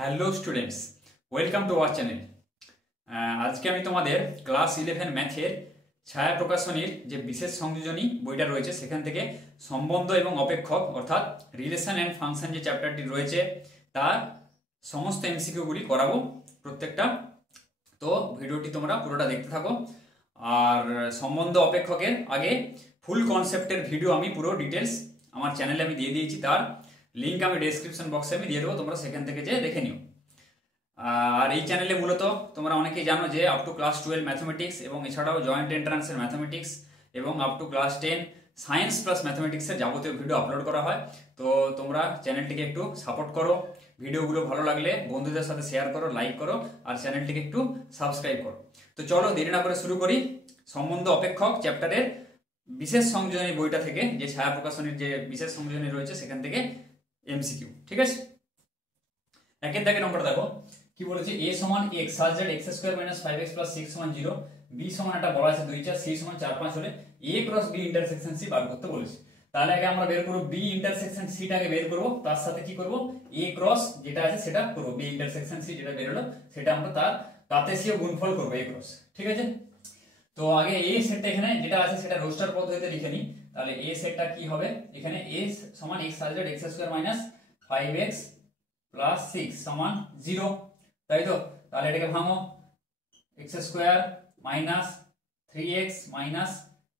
Hello students, welcome to our channel. আজকে আমি তোমাদের ক্লাস 11 ম্যাথের ছায়া প্রকাশনীর যে বিশেষ সংযোজনী বইটা রয়েছে সেখান থেকে সম্বন্ধ এবং অপেক্ষক অর্থাৎ রিলেশন অ্যান্ড ফাংশন যে চ্যাপ্টারটি রয়েছে তার সমস্ত এমসিকিউগুলি করাবো প্রত্যেকটা। তো ভিডিওটি তোমরা পুরোটা দেখতে থাকো। আর সম্বন্ধ অপেক্ষকের আগে ফুল কনসেপ্টের ভিডিও আমি পুরো ডিটেলস আমার চ্যানেলে আমি দিয়ে দিয়েছি, তার লিঙ্ক আমি ডেসক্রিপশন বক্সে আমি দিয়ে দেবো, তোমরা সেখান থেকে যে দেখে নিও। আর এই চ্যানেলে মূলত তোমরা অনেকেই জানো যে আপ টু ক্লাস 12 ম্যাথমেটিক্স এবং এছাড়াও জয়েন্ট এন্ট্রান্সের ম্যাথমেটিক্স এবং up to class 10 science plus ম্যাথমেটিক্সের যাবতীয় ভিডিও আপলোড করা হয়। তো তোমরা চ্যানেলটিকে একটু সাপোর্ট করো, ভিডিওগুলো ভালো লাগলে বন্ধুদের সাথে শেয়ার করো, লাইক করো আর চ্যানেলটিকে একটু সাবস্ক্রাইব করো। তো চলো দেরি না করে শুরু করি সম্বন্ধ অপেক্ষক চ্যাপ্টারের বিশেষ সংযোজনী বইটা থেকে, যে ছায়া প্রকাশনীর যে বিশেষ সংযোজনী রয়েছে সেখান থেকে এমসিকিউ। ঠিক আছে, একের দাগে নম্বর দেখো কি বলেছে, a সমান x such that x square minus 5x plus 6 সমান 0, b সমান একটা বলা আছে 2 4, c সমান 4 5 হলে a cross b intersection c বার করতে বলেছে। তাহলে আগে আমরা বের করব b ইন্টারসেকশন c টাকে বের করব, তার সাথে কি করব a ক্রস যেটা আছে সেটা করব, b ইন্টারসেকশন c যেটা বের হলো সেটা আমরা তার কার্তেশীয় গুণফল করব a ক্রস। ঠিক আছে, তো আগে a সেটটা এখানে যেটা আছে সেটা রোস্টার পদ্ধতিতে লিখে নিই। তাহলে a সেটটা কি হবে, এখানে a সমান x such that x square minus 5x plus 6 সমান 0, তাই তো। তাহলে এটাকে ভাঙো, x square minus 3x minus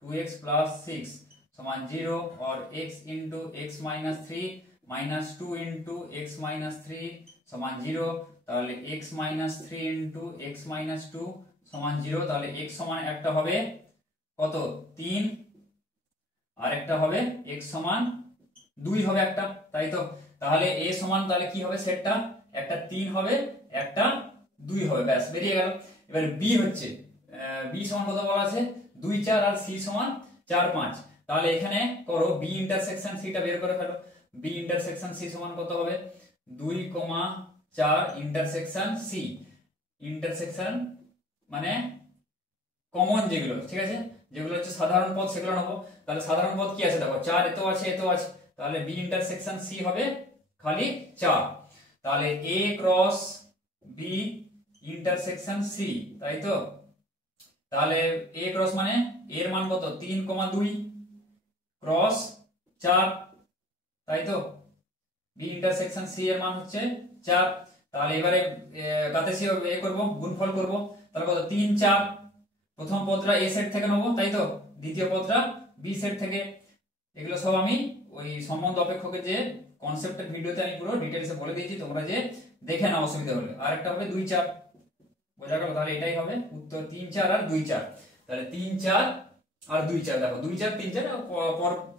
2x plus 6 সমান 0 और x into x minus 3 minus 2 into x minus 3 সমান 0। তাহলে x minus 3 into x minus 2 সমান 0। তাহলে x সমান একটা হবে কত 3 আর একটা হবে x সমান 2 হবে একটা, তাই তো। তাহলে a সমান তাহলে কি হবে সেটটা, একটা 3 হবে একটা 2 হবে, ব্যাস বেরিয়ে গেল। এবার b হচ্ছে b সমান কত বলা আছে 2 4 আর c সমান 4 5। তাহলে এখানে করো b ইন্টারসেকশন c টা বের করে ফেলো। b ইন্টারসেকশন c সমান কত হবে 2, 4 ইন্টারসেকশন c, ইন্টারসেকশন মানে কমন যেগুলো, ঠিক আছে, যেগুলো হচ্ছে সাধারণ পদ সেগুলো নেবো। তাহলে সাধারণ পদ কি আছে দেখো 4 এত আছে এত আছে, তাহলে b ইন্টারসেকশন c হবে খালি 4। তাহলে a cross b intersection c, তাই তো। তাহলে a ক্রস মানে এর মান কত 3, 2 ক্রস 4, তাই তো। b ইন্টারসেকশন c এর মান হচ্ছে 4। তাহলে এবারে কার্তেশীয় করব, গুণফল করব। তাহলে কত 3 4, প্রথম পদটা a সেট থেকে নেব, তাই তো, দ্বিতীয় পদটা b সেট থেকে। এগুলো সব আমি ওই সম্বন্ধ অপেক্ষকের যে কনসেপ্টের ভিডিওতে আমি পুরো ডিটেইলসে বলে দিয়েছি, তোমরা যে দেখে নাও অসুবিধা হলে। আর একটা হবে 2 4, বোঝা গেল। তাহলে এটাই হবে উত্তর 3 4 আর 2 4। তাহলে 3 4 আর 2 4, দেখো 2 4 3 4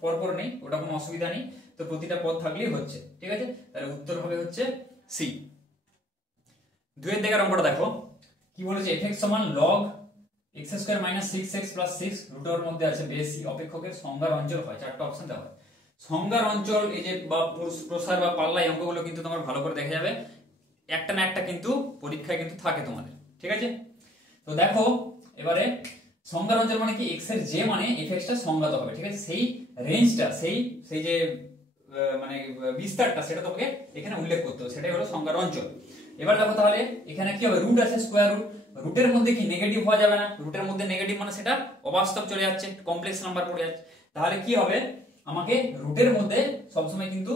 পর পর নেই, ওটা কোনো অসুবিধা নেই, তো প্রতিটা পদ থাকলেই হচ্ছে। ঠিক আছে, তাহলে উত্তর হবে হচ্ছে সি। দুইয়ের দিকের অঙ্কটা দেখো কি বলেছে, fx সমান log x square minus 6x plus 6 রুটের মধ্যে আছে বেসি অপেক্ষকের সংজ্ঞার অঞ্চল হয়। চারটা অপশন দেওয়া হয়। সংজ্ঞার অঞ্চল এই যে বা প্রসার বা পাল্লা এই অঙ্কগুলো কিন্তু তোমার ভালো করে দেখা যাবে, একটা না একটা কিন্তু পরীক্ষায় কিন্তু থাকে তোমাদের। ঠিক আছে, তো দেখো এবারে সংজ্ঞার অঞ্চল মানে কি, x এর যে মানে fx টা সংজ্ঞাত হবে। ঠিক আছে, সেই রেঞ্জটা সেই যে মানে বিস্তারটা সেটা তোমাকে এখানে উল্লেখ করতে হবে, সেটাই হলো সংজ্ঞার অঞ্চল। এবার দেখো তাহলে এখানে কি হবে, রুট আছে স্কয়ার রুট, রুটের মধ্যে কি নেগেটিভ হওয়া যাবে না, রুটের মধ্যে নেগেটিভ মানে সেটা অবাস্তব চলে যাচ্ছে, কমপ্লেক্স নাম্বার পড়ে যাচ্ছে। তাহলে কি হবে, আমাকে রুটের মধ্যে সবসময় কিন্তু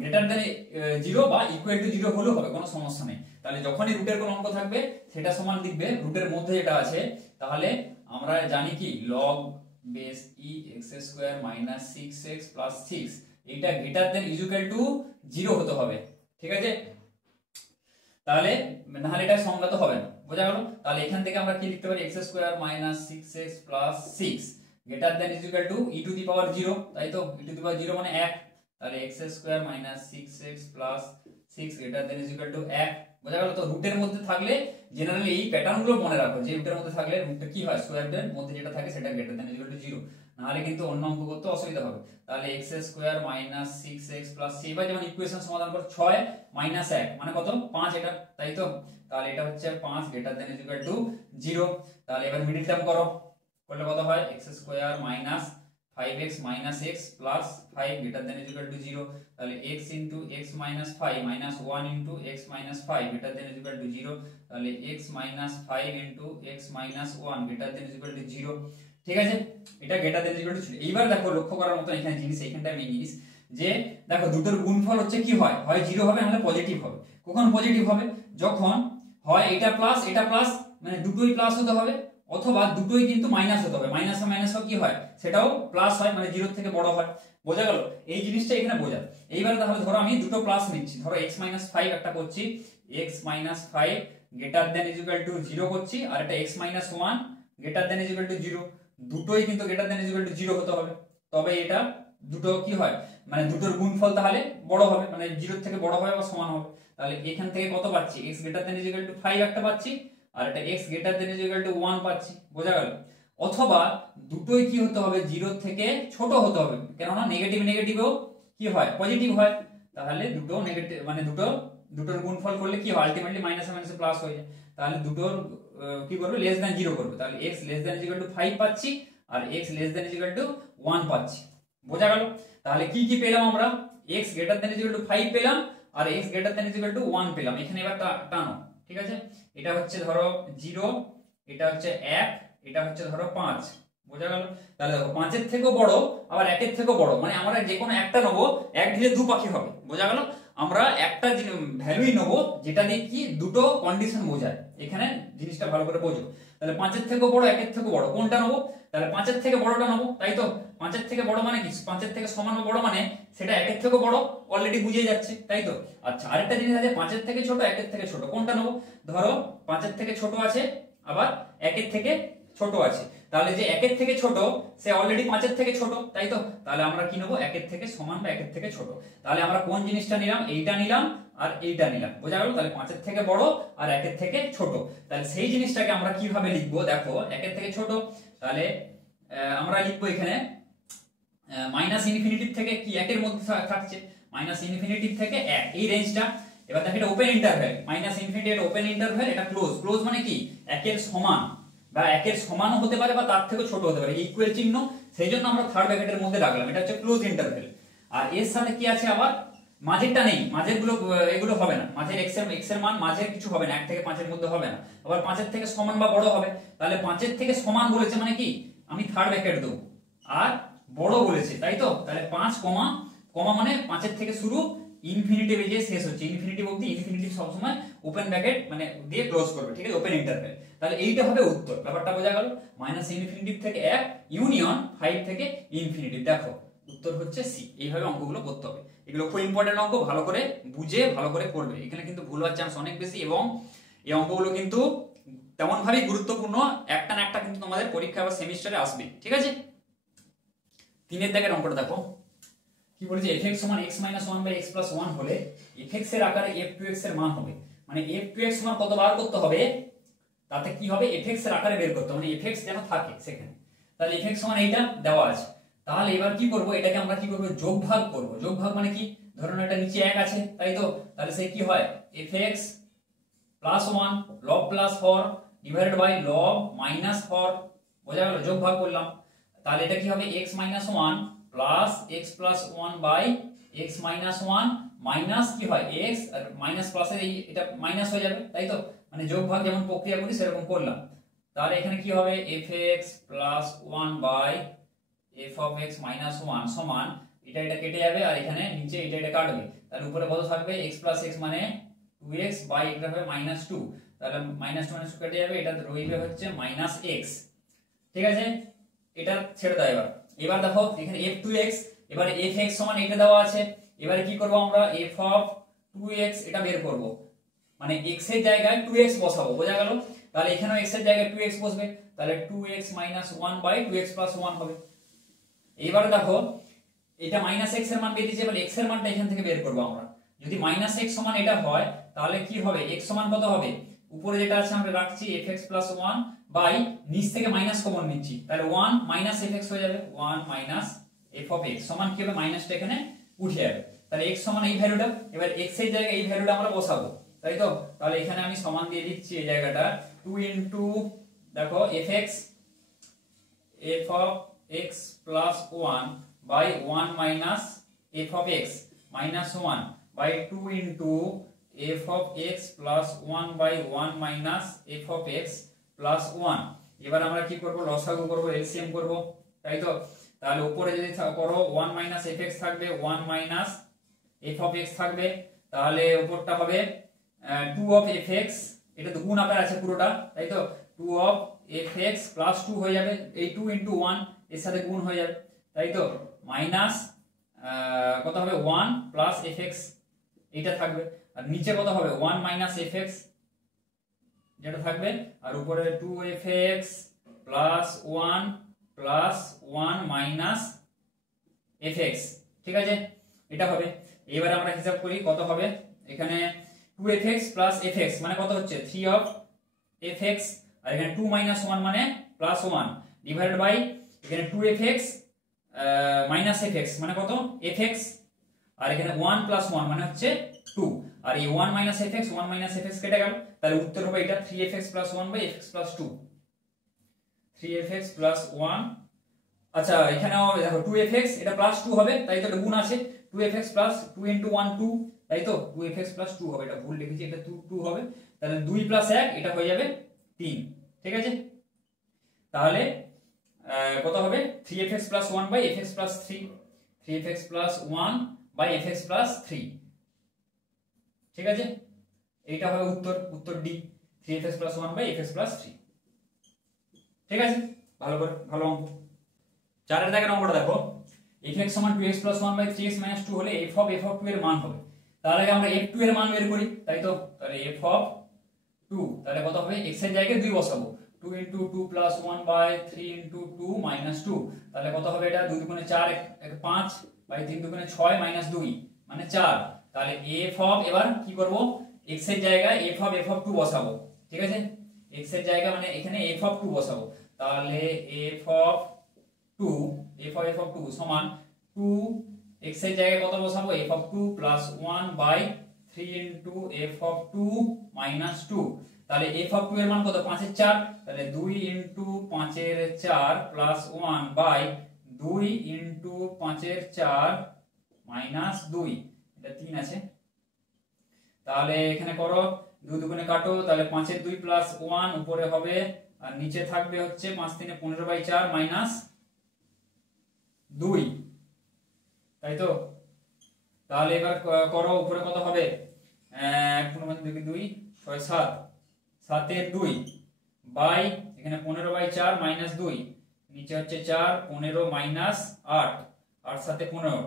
গ্রেটার দ্যান 0 বা ইকুয়াল টু 0 হলেও হবে, কোনো সমস্যা নেই। তাহলে যখনই রুটের কোনো অঙ্ক থাকবে সেটা সমান লিখবে রুটের মধ্যে যেটা আছে। তাহলে আমরা জানি কি log base e x square minus 6x plus 6 এটা গ্রেটার দ্যান ইকুয়াল টু 0 হতে হবে। ঠিক আছে, তাহলে নাহলে এটা সংজ্ঞাত হবে না, বোঝা গেল। তাহলে এখান থেকে আমরা কি লিখতে পারি, x square minus 6x plus 6 greater than equal to e to the power 0, তাই তো, e টু দি পাওয়ার 0 মানে 1। তাহলে x square minus 6x plus 6 greater than equal two 1, বোঝা গেল। তো রুটের মধ্যে থাকলে জেনারেলি এই প্যাটার্নগুলো মনে রাখো, যে রুটের মধ্যে থাকলে রুটটা কি হয়, স্কয়ার রুটের মধ্যে যেটা থাকে সেটা গ্রেটার দ্যান ইকুয়াল টু 0, নাহলে কিন্তু অন্য অঙ্ক করতে অসুবিধা হবে। তাহলে x square minus 6x plus 6, এবার যেমন ইকুয়েশন সমাধান করো 6 মাইনাস 1 মানে কত 5 এটা, তাই তো। তাহলে এটা হচ্ছে 5 গ্রেটার দ্যান ইকুয়াল টু 0। তাহলে এবার মিডল টার্ম করো, করলে কত হয়, x square minus 5x minus x plus 5 greater than is equal to 0 তাহলে x into x minus 5 minus 1 into x minus 5 greater than is equal to 0 তাহলে x minus 5 into x minus 1 greater than is equal to 0 ঠিক আছে এটা greater than is equal to 0 এইবার দেখো লক্ষ্য করার মতো এখানে জিনিস এইখানটা মেইন জিনিস যে দেখো দুটোর গুণফল হচ্ছে কি হয় হয় 0 হবে নাহলে পজিটিভ হবে কখন পজিটিভ হবে যখন হয় এটা প্লাস মানে দুটোই প্লাস হতে হবে অথবা দুটোই কিন্তু মাইনাস হতে হবে মাইনাস আর মাইনাস কি হয় সেটাও প্লাস হয় মানে 0 থেকে বড় হয় বোঝা গেল এই জিনিসটা এখানে বোঝা এইবার তাহলে ধরো আমি দুটো প্লাস নিচ্ছি ধরো x 5 একটা করছি x 5 greater than is equal to 0 করছি আর এটা x 1 greater than is equal to 0 দুটোই কিন্তু greater than is equal to 0 হতে হবে তবে এটা দুটো কি হয় মানে দুটোর গুণফল তাহলে বড় হবে মানে 0 থেকে বড় হবে বা সমান হবে তাহলে এখান থেকে কত পাচ্ছি x greater than is equal to 5 একটা পাচ্ছি আর এটা x greater than is equal to 1 পাচ্ছি বোঝা গেল অথবা দুটোই কি হতে হবে 0 থেকে ছোট হতে হবে কেননা নেগেটিভও কি হয় পজিটিভ হয় তাহলে দুটো নেগেটিভ মানে দুটোর গুণফল করলে কি হয় আলটিমেটলি মাইনাস মাইনাস প্লাস হয়ে যায় তাহলে দুটোর কি করবে লেস দ্যান 0 করবে তাহলে x less than is equal to 5 পাচ্ছি আর x less than is equal to 1 পাচ্ছি বোঝা গেল তাহলে কি পেলাম আমরা x greater than is equal to 5 পেলাম আর x greater than is equal to 1 পেলাম এখানে এবার টানো ঠিক আছে এটা হচ্ছে ধরো 0 এটা হচ্ছে 1 এটা হচ্ছে ধরো 5 বোঝা গেল তাহলে দেখো 5 এর থেকেও বড় আবার 1 এর থেকেও বড় মানে আমরা যে কোনো একটা নেব এক ঢিলে দু পাখি হবে বোঝা গেল আমরা একটা ভ্যালুই নেব যেটা দিয়ে কি দুটো কন্ডিশন বোঝায় এখানে জিনিসটা ভালো করে বোঝো তাহলে 5 এর থেকেও বড় 1 এর থেকেও বড় কোনটা নেব তাহলে 5 এর থেকে বড়টা নেব তাই তো 5 এর থেকে বড় মানে কি 5 এর থেকে সমান বা বড় মানে সেটা 1 এর থেকেও বড় অলরেডি বুঝে যাচ্ছে তাই তো আচ্ছা আরেকটা জিনিস আছে 5 এর থেকে ছোট 1 এর থেকে ছোট কোনটা নেব ধরো 5 এর থেকে ছোট আছে আবার 1 এর থেকে ছোট আছে তাহলে যে 1 এর থেকে ছোট সে অলরেডি 5 এর থেকে ছোট তাই তো তাহলে আমরা কি নেব 1 এর থেকে সমান বা 1 এর থেকে ছোট তাহলে আমরা কোন জিনিসটা নিলাম এইটা নিলাম আর এইটা নিলাম বোঝা গেল তাহলে 5 এর থেকে বড় আর 1 এর থেকে ছোট তাহলে সেই জিনিসটাকে আমরা কিভাবে লিখবো দেখো 1 এর থেকে ছোট তাহলে আমরা লিখবো এখানে মাইনাস ইনফিনিটি থেকে কি 1 এর মধ্যে থাকছে মাইনাস ইনফিনিটি থেকে 1 এই রেঞ্জটা এবার দেখো এটা ওপেন ইন্টারভ্যাল মাইনাস ইনফিনিটি এটা ওপেন ইন্টারভ্যাল এটা ক্লোজ মানে কি 1 এর সমান বা 1 এর সমানও হতে পারে বা তার থেকে ছোট হতে পারে ইকুয়াল চিহ্ন সেইজন্য আমরা থার্ড ব্র্যাকেটের মধ্যে রাখলাম এটা হচ্ছে ক্লোজ ইন্টারভ্যাল আর এর সাথে কি আছে আবার মাঝেরটা নেই মাঝের গুলো এগুলো হবে না মাঝের x এর মান মাঝের কিছু হবে না 1 থেকে 5 এর মধ্যে হবে না আবার 5 এর থেকে সমান বা বড় হবে তাহলে 5 এর থেকে সমান বলেছে মানে কি আমি থার্ড ব্র্যাকেট দেব আর বড় বলেছে তাই তো তাহলে 5 কমা মানে 5 এর থেকে শুরু ইনফিনিটি বেজে শেষ হচ্ছে ইনফিনিটি বলতে ইনফিনিটি সব সময় ওপেন ব্র্যাকেট মানে দিয়ে ক্লোজ করবে ঠিক আছে ওপেন ইন্টারভ্যাল তাহলে এইটা হবে উত্তর ব্যাপারটা বোঝা গেল মাইনাস ইনফিনিটি থেকে 1 ইউনিয়ন 5 থেকে ইনফিনিটি দেখো উত্তর হচ্ছে সি এইভাবে অঙ্কগুলো করতে হবে এগুলো খুব ইম্পর্টেন্ট অঙ্ক ভালো করে বুঝে ভালো করে করবে এখানে কিন্তু ভুল হওয়ার চান্স অনেক বেশি এবং এই অঙ্কগুলো কিন্তু তেমন ভাবেই গুরুত্বপূর্ণ একটা না একটা কিন্তু তোমাদের পরীক্ষা বা সেমিস্টারে আসবে ঠিক আছে 3 এর দাগের অঙ্কটা দেখো কি বলেছে fx সমান x 1 x 1 হলে fx এর আকারে f2x এর মান হবে মানে f2x সমান কত বার করতে হবে তাতে কি হবে fx এর আকারে বের করতে হবে মানে fx যেন থাকে সেখানে তাহলে fx সমান এইটা দেওয়া আছে তাহলে এবার কি করব এটাকে আমরা কি করব যোগভাগ করব যোগভাগ মানে কি ধরুন এটা নিচে 1 আছে তাই তো তাহলে সে কি হয় fx + 1 log + 4 divided by log - 4 বোঝা গেল যোগভাগ করলাম তাহলে এটা কি হবে x - 1 plus x plus 1 by x minus 1 minus কি হয় x আর মাইনাস প্লাসের এটা মাইনাস হয়ে যাবে তাই তো মানে যোগভাগ যেমন প্রক্রিয়া করি সেরকম করলাম তাহলে এখানে কি হবে fx plus 1 by f of x minus 1 সমান এটা কেটে যাবে আর এখানে নিচে এটা কাটবে তাহলে উপরে কত থাকবে x প্লাস x মানে 2x বাই এটা হবে মাইনাস 2 তাহলে মাইনাস 2 কেটে যাবে এটা রইবে হচ্ছে মাইনাস x ঠিক আছে এটা ছেড়ে দাও এবার দেখো এখানে f2x এবারে fx সমান এটা দেওয়া আছে এবারে কি করব আমরা f অফ 2x এটা বের করব মানে x এর জায়গায় 2x বসাবো বোঝা গেল তাহলে এখানেও x এর জায়গায় 2x বসবে তাহলে 2x - 1 বাই 2x + 1 হবে এবারে দেখো এটা -x এর মান বেরিয়েছে এবার x এর মানটা এখান থেকে বের করব আমরা যদি -x সমান এটা হয় তাহলে কি হবে x সমান কত হবে উপরে যেটা আছে আমরা রাখছি fx + 1 বাই নিচ থেকে মাইনাস কমন নিচ্ছি তাহলে 1 - fx হয়ে যাবে 1 - f অফ x সমান কি হবে মাইনাসটা এখানে উঠে যাবে তাহলে x সমান এই ভ্যালুটা এবার x এর জায়গায় এই ভ্যালুটা আমরা বসাবো তাই তো তাহলে এখানে আমি সমান দিয়ে দিচ্ছি এই জায়গাটা 2 দেখো fx f of x plus 1 by 1 minus f of x minus 1 by 2 into f of x plus 1 by 1 minus f of x plus 1। এবার আমরা কি করব, লসাগু করব, এলসিএম করব, তাই তো। তাহলে উপরে যদি করো 1 minus fx থাকবে, 1 minus f of x থাকবে, তাহলে উপরটা হবে 2 of fx, এটা তো গুণ আকার আছে পুরোটা, তাই তো। 2 of fx plus 2 হয়ে যাবে, এই 2 into 1 এর সাথে গুণ হয়ে যাবে, তাই তো। মাইনাস কত হবে 1 plus fx, এটা থাকবে। আর নিচে কত হবে 1 minus fx যেটা থাকবে, আর উপরে 2fx plus 1 minus fx, ঠিক আছে, এটা হবে। এবারে আমরা হিসাব করি কত হবে, এখানে 2fx plus fx মানে কত হচ্ছে 3 of fx, আর এখানে 2 minus 1 মানে plus 1 ডিভাইডেড বাই এখানে 2fx minus fx মানে কত fx, আর এখানে 1 plus 1 মানে হচ্ছে 2, আর এই 1 minus fx কেটে গেল, তাহলে উত্তর হবে এটা 3fx plus 1 by fx plus 2, 3fx plus 1। আচ্ছা এখানেও দেখো 2fx এটা প্লাস 2 হবে, তাই তো, এটা গুণ আছে, 2fx plus 2 into 1 2, তাই তো, 2fx plus 2 হবে, এটা ভুল লিখেছি, এটা 2 হবে, তাহলে 2 plus 1 এটা হয়ে যাবে 3, ঠিক আছে। তাহলে কত হবে 3fx plus 1 by fx plus 3, 3fx plus 1 by fx plus 3, ঠিক আছে, এইটা হবে উত্তর D, 3fx plus 1 by fx plus 3, ঠিক আছে। ভালো অঙ্ক। 4 এর দাগের অঙ্কটা দেখো, fx সমান 2x plus 1 by 3x minus 2 হলে f of 2 এর মান হবে। তাহলে আমরা f2 এর মান বের করি, তাই তো। তাহলে f of 2, তাহলে কত হবে, x এর জায়গায় 2 বসাবো, 2 into 2 plus 1 by 3 into 2 minus 2, তাহলে কত হবে, এটা 2 দুগুণে 4 5 by 3 দুগুণে 6 minus 2 মানে 4। তাহলে f of, এবার কি করব, x এর জায়গায় f of 2 বসাবো, ঠিক আছে, x এর জায়গায় মানে এখানে f of 2 বসাবো, তাহলে f of 2 সমান 2, x এর জায়গায় কত বসাবো, f of 2 plus 1 by 3 into f of 2 minus 2, তাহলে f of 2 এর মান কত, 5 এর 4, তাহলে 2 into 5 এর 4 plus 1 by 2 into 5 এর 4 minus 2, এটা 3 আছে। তাহলে এখানে করো 2 দুগুণে কাটো, তাহলে 5 এর 2 plus 1 উপরে হবে, আর নিচে থাকবে হচ্ছে 5 3 15/4 minus 2, তাই তো। তাহলে এবার করো উপরে কত হবে, 2 6 7, 7 এর 2 বাই এখানে 15/4 minus 2, নিচে হচ্ছে 4 15 minus 8, 8 7 15,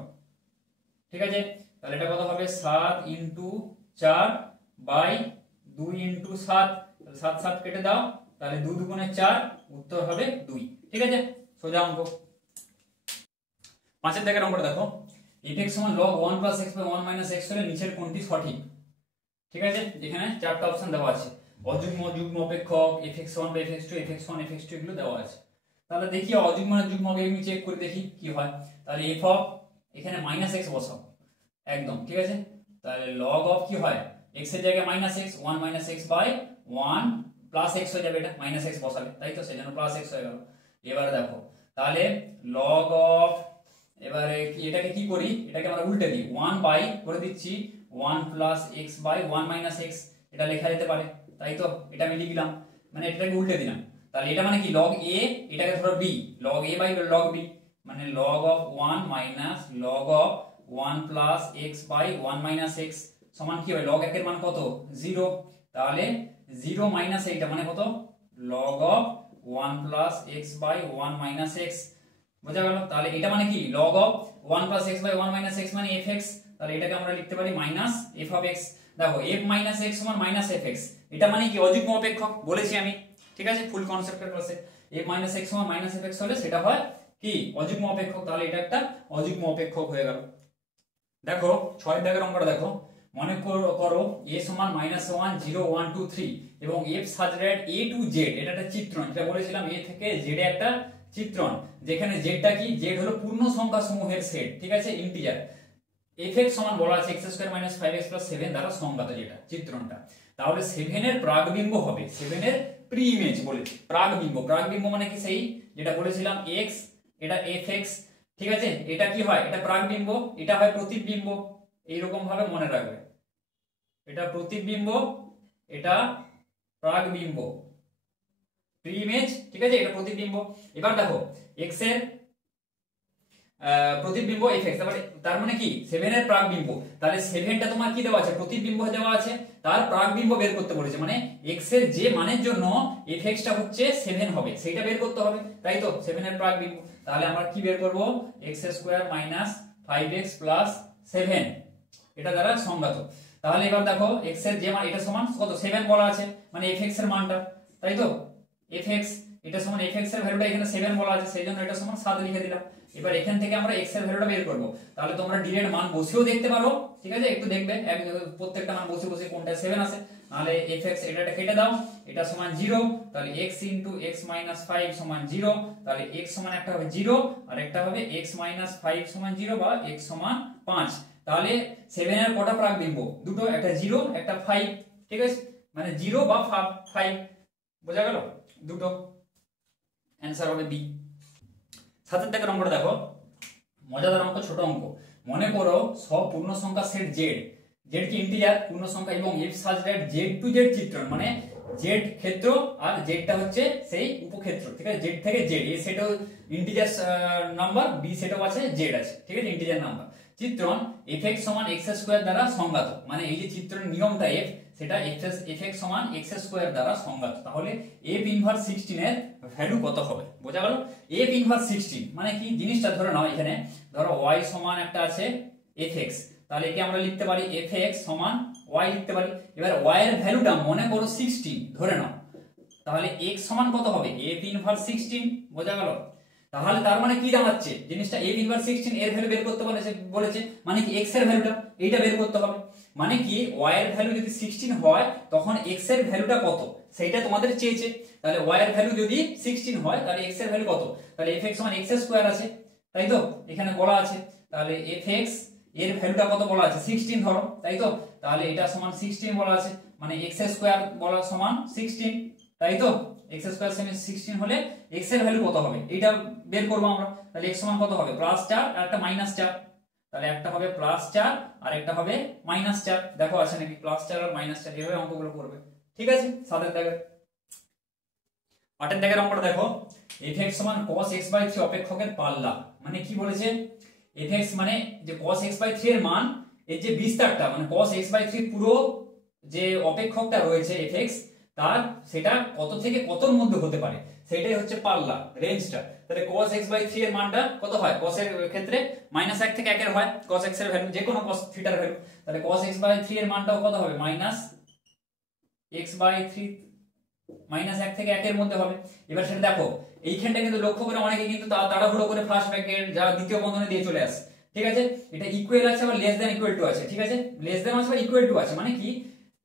ঠিক আছে। তাহলে এটা কত হবে 7 into 4 বাই 2 into 7, 7 7 কেটে দাও, তাহলে 2 দুগুণে 4, উত্তর হবে 2, ঠিক আছে, সোজা অঙ্ক। 5 এর দাগের অঙ্কটা দেখো, fx সমান log 1 plus x by 1 minus x হলে নিচের কোনটি সঠিক, ঠিক আছে। এখানে চারটা অপশন দেওয়া আছে, অযুগ্ম, যুগ্ম, অপেক্ষক, fx1 by fx2, fx1 fx2 এগুলো দেওয়া আছে। তাহলে দেখি অযুগ্ম না যুগ্ম আগে আমি চেক করে দেখি কি হয়। তাহলে f of এখানে -x বসাও একদম, ঠিক আছে। তাহলে log of কি হয়, x এর জায়গায় -x, 1 minus x by 1 plus x হয়ে যাবে, এটা -x বসালে, তাই তো, সেজন্য +x হয়ে গেল। এবারে দেখো, তাহলে log of, এবারে এটাকে কি করি, এটাকে আমরা উল্টে দিই, 1 বাই করে দিচ্ছি 1 plus x by 1 minus x, এটা লেখা যেতে পারে, তাই তো, এটা আমি লিখলাম, মানে এটাকে উল্টে দিলাম। তাহলে এটা মানে কি log a, এটাকে ধরো b, log a by log b মানে log of 1 minus log of 1 plus x by 1 minus x সমান কি হয়, log 1 এর মান কত 0, তাহলে 0 minus এইটা মানে কত, log of 1 plus x by 1 minus x, বোঝা গেল। তাহলে এটা মানে কি log of 1 plus x by 1 minus x মানে fx, তাহলে এটাকে আমরা লিখতে পারি মাইনাস f of x। দেখো f minus x সমান মাইনাস fx, এটা মানে কি অযুগ্ম অপেক্ষক বলেছি আমি, ঠিক আছে, ফুল কনসেপ্টের ক্লাসে। f minus x সমান মাইনাস fx হলে সেটা হয় কি অযুগ্ম অপেক্ষক, তাহলে এটা একটা অযুগ্ম অপেক্ষক হয়ে গেল। দেখো 6 এর দাগের অঙ্কটা দেখো, মনে করো a সমান -1 0 1 2 3 এবং f সাজেটেড a to z, এটা একটা চিত্রণ, যেটা বলেছিলাম a থেকে z এ একটা চিত্রণ, যেখানে জেডটা কি, জেড হলো পূর্ণ সংখ্যা সমূহের সেট, ঠিক আছে, ইন্টিজার। fx সমান বলা আছে x² - 5x + 7 দ্বারা সংজ্ঞাত যেটা চিত্রণটা, তাহলে 7 এর প্রাকবিম্ব হবে, 7 এর প্রি ইমেজ বলেছি, প্রাকবিম্ব মানে কি, সেই যেটা বলেছিলাম x এটা fx, ঠিক আছে। এটা কি হয়, এটা প্রাকবিম্ব, এটা হয় প্রতিবিম্ব, এইরকম ভাবে মনে রাখবে। এটা প্রতিবিম্ব, এটা প্রাকবিম্ব, প্রি ইমেজ, ঠিক আছে, এটা প্রতিবিম্ব। এবার দেখো x এর প্রতিবিম্ব fx, তার মানে কি 7 এর প্রাকবিম্ব, তাহলে 7টা তোমার কি দেওয়া আছে, প্রতিবিম্ব দেওয়া আছে, তার প্রাকবিম্ব বের করতে বলেছে, মানে x এর যে মানের জন্য fx টা হচ্ছে 7 হবে সেটা বের করতে হবে, তাই তো, 7 এর প্রাকবিম্ব। তাহলে আমরা কি বের করব, x² - 5x + 7, এটা দ্বারা সংজ্ঞাত। তাহলে এবার দেখো x এর যে মান, এটা সমান কত, 7 বলা আছে, মানে fx এর মানটা, তাই তো, fx, এটা সমান fx এর ভ্যালুটা এখানে 7 বলা আছে, সেই জন্য এটা সমান 7 লিখে দিলাম। এবার এখান থেকে আমরা x এর ভ্যালুটা বের করব, তাহলে তোমরা ডিরেক্ট মান বসেও দেখতে পারো, ঠিক আছে, একটু দেখবে প্রত্যেকটা মান বসে বসে কোনটা 7 আছে। তাহলে fx এটা কেটে দাও, এটা সমান 0, তাহলে x * x - 5 সমান 0, তাহলে x সমান একটা হবে 0 আর একটা হবে x - 5 সমান 0 বা x সমান 5। তাহলে 7 এর কটা প্রাকবিম্ব, দুটো, একটা 0 একটা 5, ঠিক আছে, মানে 0 বা 5, বোঝা গেল, দুটো, অ্যানসার হবে বি। 7 দাগের অঙ্কটা দেখো, মজাদার অঙ্ক, ছোট অঙ্ক। মনে করো সব পূর্ণ সংখ্যা সেট জেড, জেড কি ইন্টিজার পূর্ণ সংখ্যা, এবং F such that Z to Z চিত্রণ, মানে জেড ক্ষেত্র আর জেডটা হচ্ছে সেই উপক্ষেত্র, ঠিক আছে, জেড থেকে জেড, এ সেটও ইন্টিজার নাম্বার, বি সেটও আছে, জেড আছে, ঠিক আছে, ইন্টিজার নাম্বার। চিত্রণ fx সমান x² দ্বারা সংজ্ঞাত, মানে এই যে চিত্রণ নিয়মটা f, সেটা fx সমান x² দ্বারা সংজ্ঞাত। তাহলে f ইনভার্স 16 এর ভ্যালু কত হবে, বোঝা গেল। f ইনভার্স 16 মানে কি, জিনিসটা ধরে নাও, এখানে ধরো y সমান একটা আছে fx, তাহলে একে আমরা লিখতে পারি fx সমান y লিখতে পারি। এবার y এর ভ্যালুটা মনে করো 16 ধরে নাও, তাহলে x সমান কত হবে, f ইনভার্স 16, বোঝা গেল। তাহলে তার মানে কি দাঁড়াচ্ছে, জিনিসটা f ইনভার্স 16 এর ভ্যালু বের করতে বলেছে, মানে কি x এর ভ্যালুটা এইটা বের করতে হবে, মানে কি y এর ভ্যালু যদি 16 হয় তখন x এর ভ্যালুটা কত সেইটা তোমাদের চেয়েছে। তাহলে y এর ভ্যালু যদি 16 হয় তাহলে x এর ভ্যালু কত, তাহলে fx সমান x² আছে, তাই তো, এখানে বলা আছে, তাহলে fx এর ভ্যালুটা কত বলা আছে, 16 ধরো, তাই তো, তাহলে এটা সমান 16 বলা আছে, মানে x² বলা সমান 16, তাই তো, x² সমান 16 হলে x এর ভ্যালু কত হবে এটা বের করব আমরা। তাহলে x সমান কত হবে, +4 আর একটা -4, তাহলে একটা হবে +4 আর একটা হবে -4, দেখো আছে নাকি +4 আর -4, এইভাবে অঙ্কগুলো করবে, ঠিক আছে। 7 দাগের 8 দাগের অঙ্কটা দেখো, fx সমান cos x/3 অপেক্ষকের পাল্লা, মানে কি বলেছে, fx মানে যে cos x/3 এর মান, এর যে বিস্তারটা, মানে cos x/3 পুরো যে অপেক্ষকটা রয়েছে fx, তার সেটা কত থেকে কতর মধ্যে হতে পারে সেটাই হচ্ছে পাল্লা, রেঞ্জটা। তাহলে cos x/3 এর মানটা কত হয়, cos এর ক্ষেত্রে -1 থেকে 1 এর হয় cos x এর ভ্যালু, যে কোনো cos θ এর ভ্যালু, তাহলে cos x/3 এর মানটাও কত হবে, -x/3, -1 থেকে 1 এর মধ্যে হবে। এবার সেটা দেখো, এইখানটা কিন্তু লক্ষ্য করে অনেকে কিন্তু তাড়াহুড়ো করে ফার্স্ট ব্র্যাকেট যা দ্বিতীয় বন্ধনী দিয়ে চলে আসে, ঠিক আছে, এটা ইকুয়াল আছে বা লেস দ্যান ইকুয়াল টু আছে, ঠিক আছে, লেস দ্যান আছে বা ইকুয়াল টু আছে, মানে কি,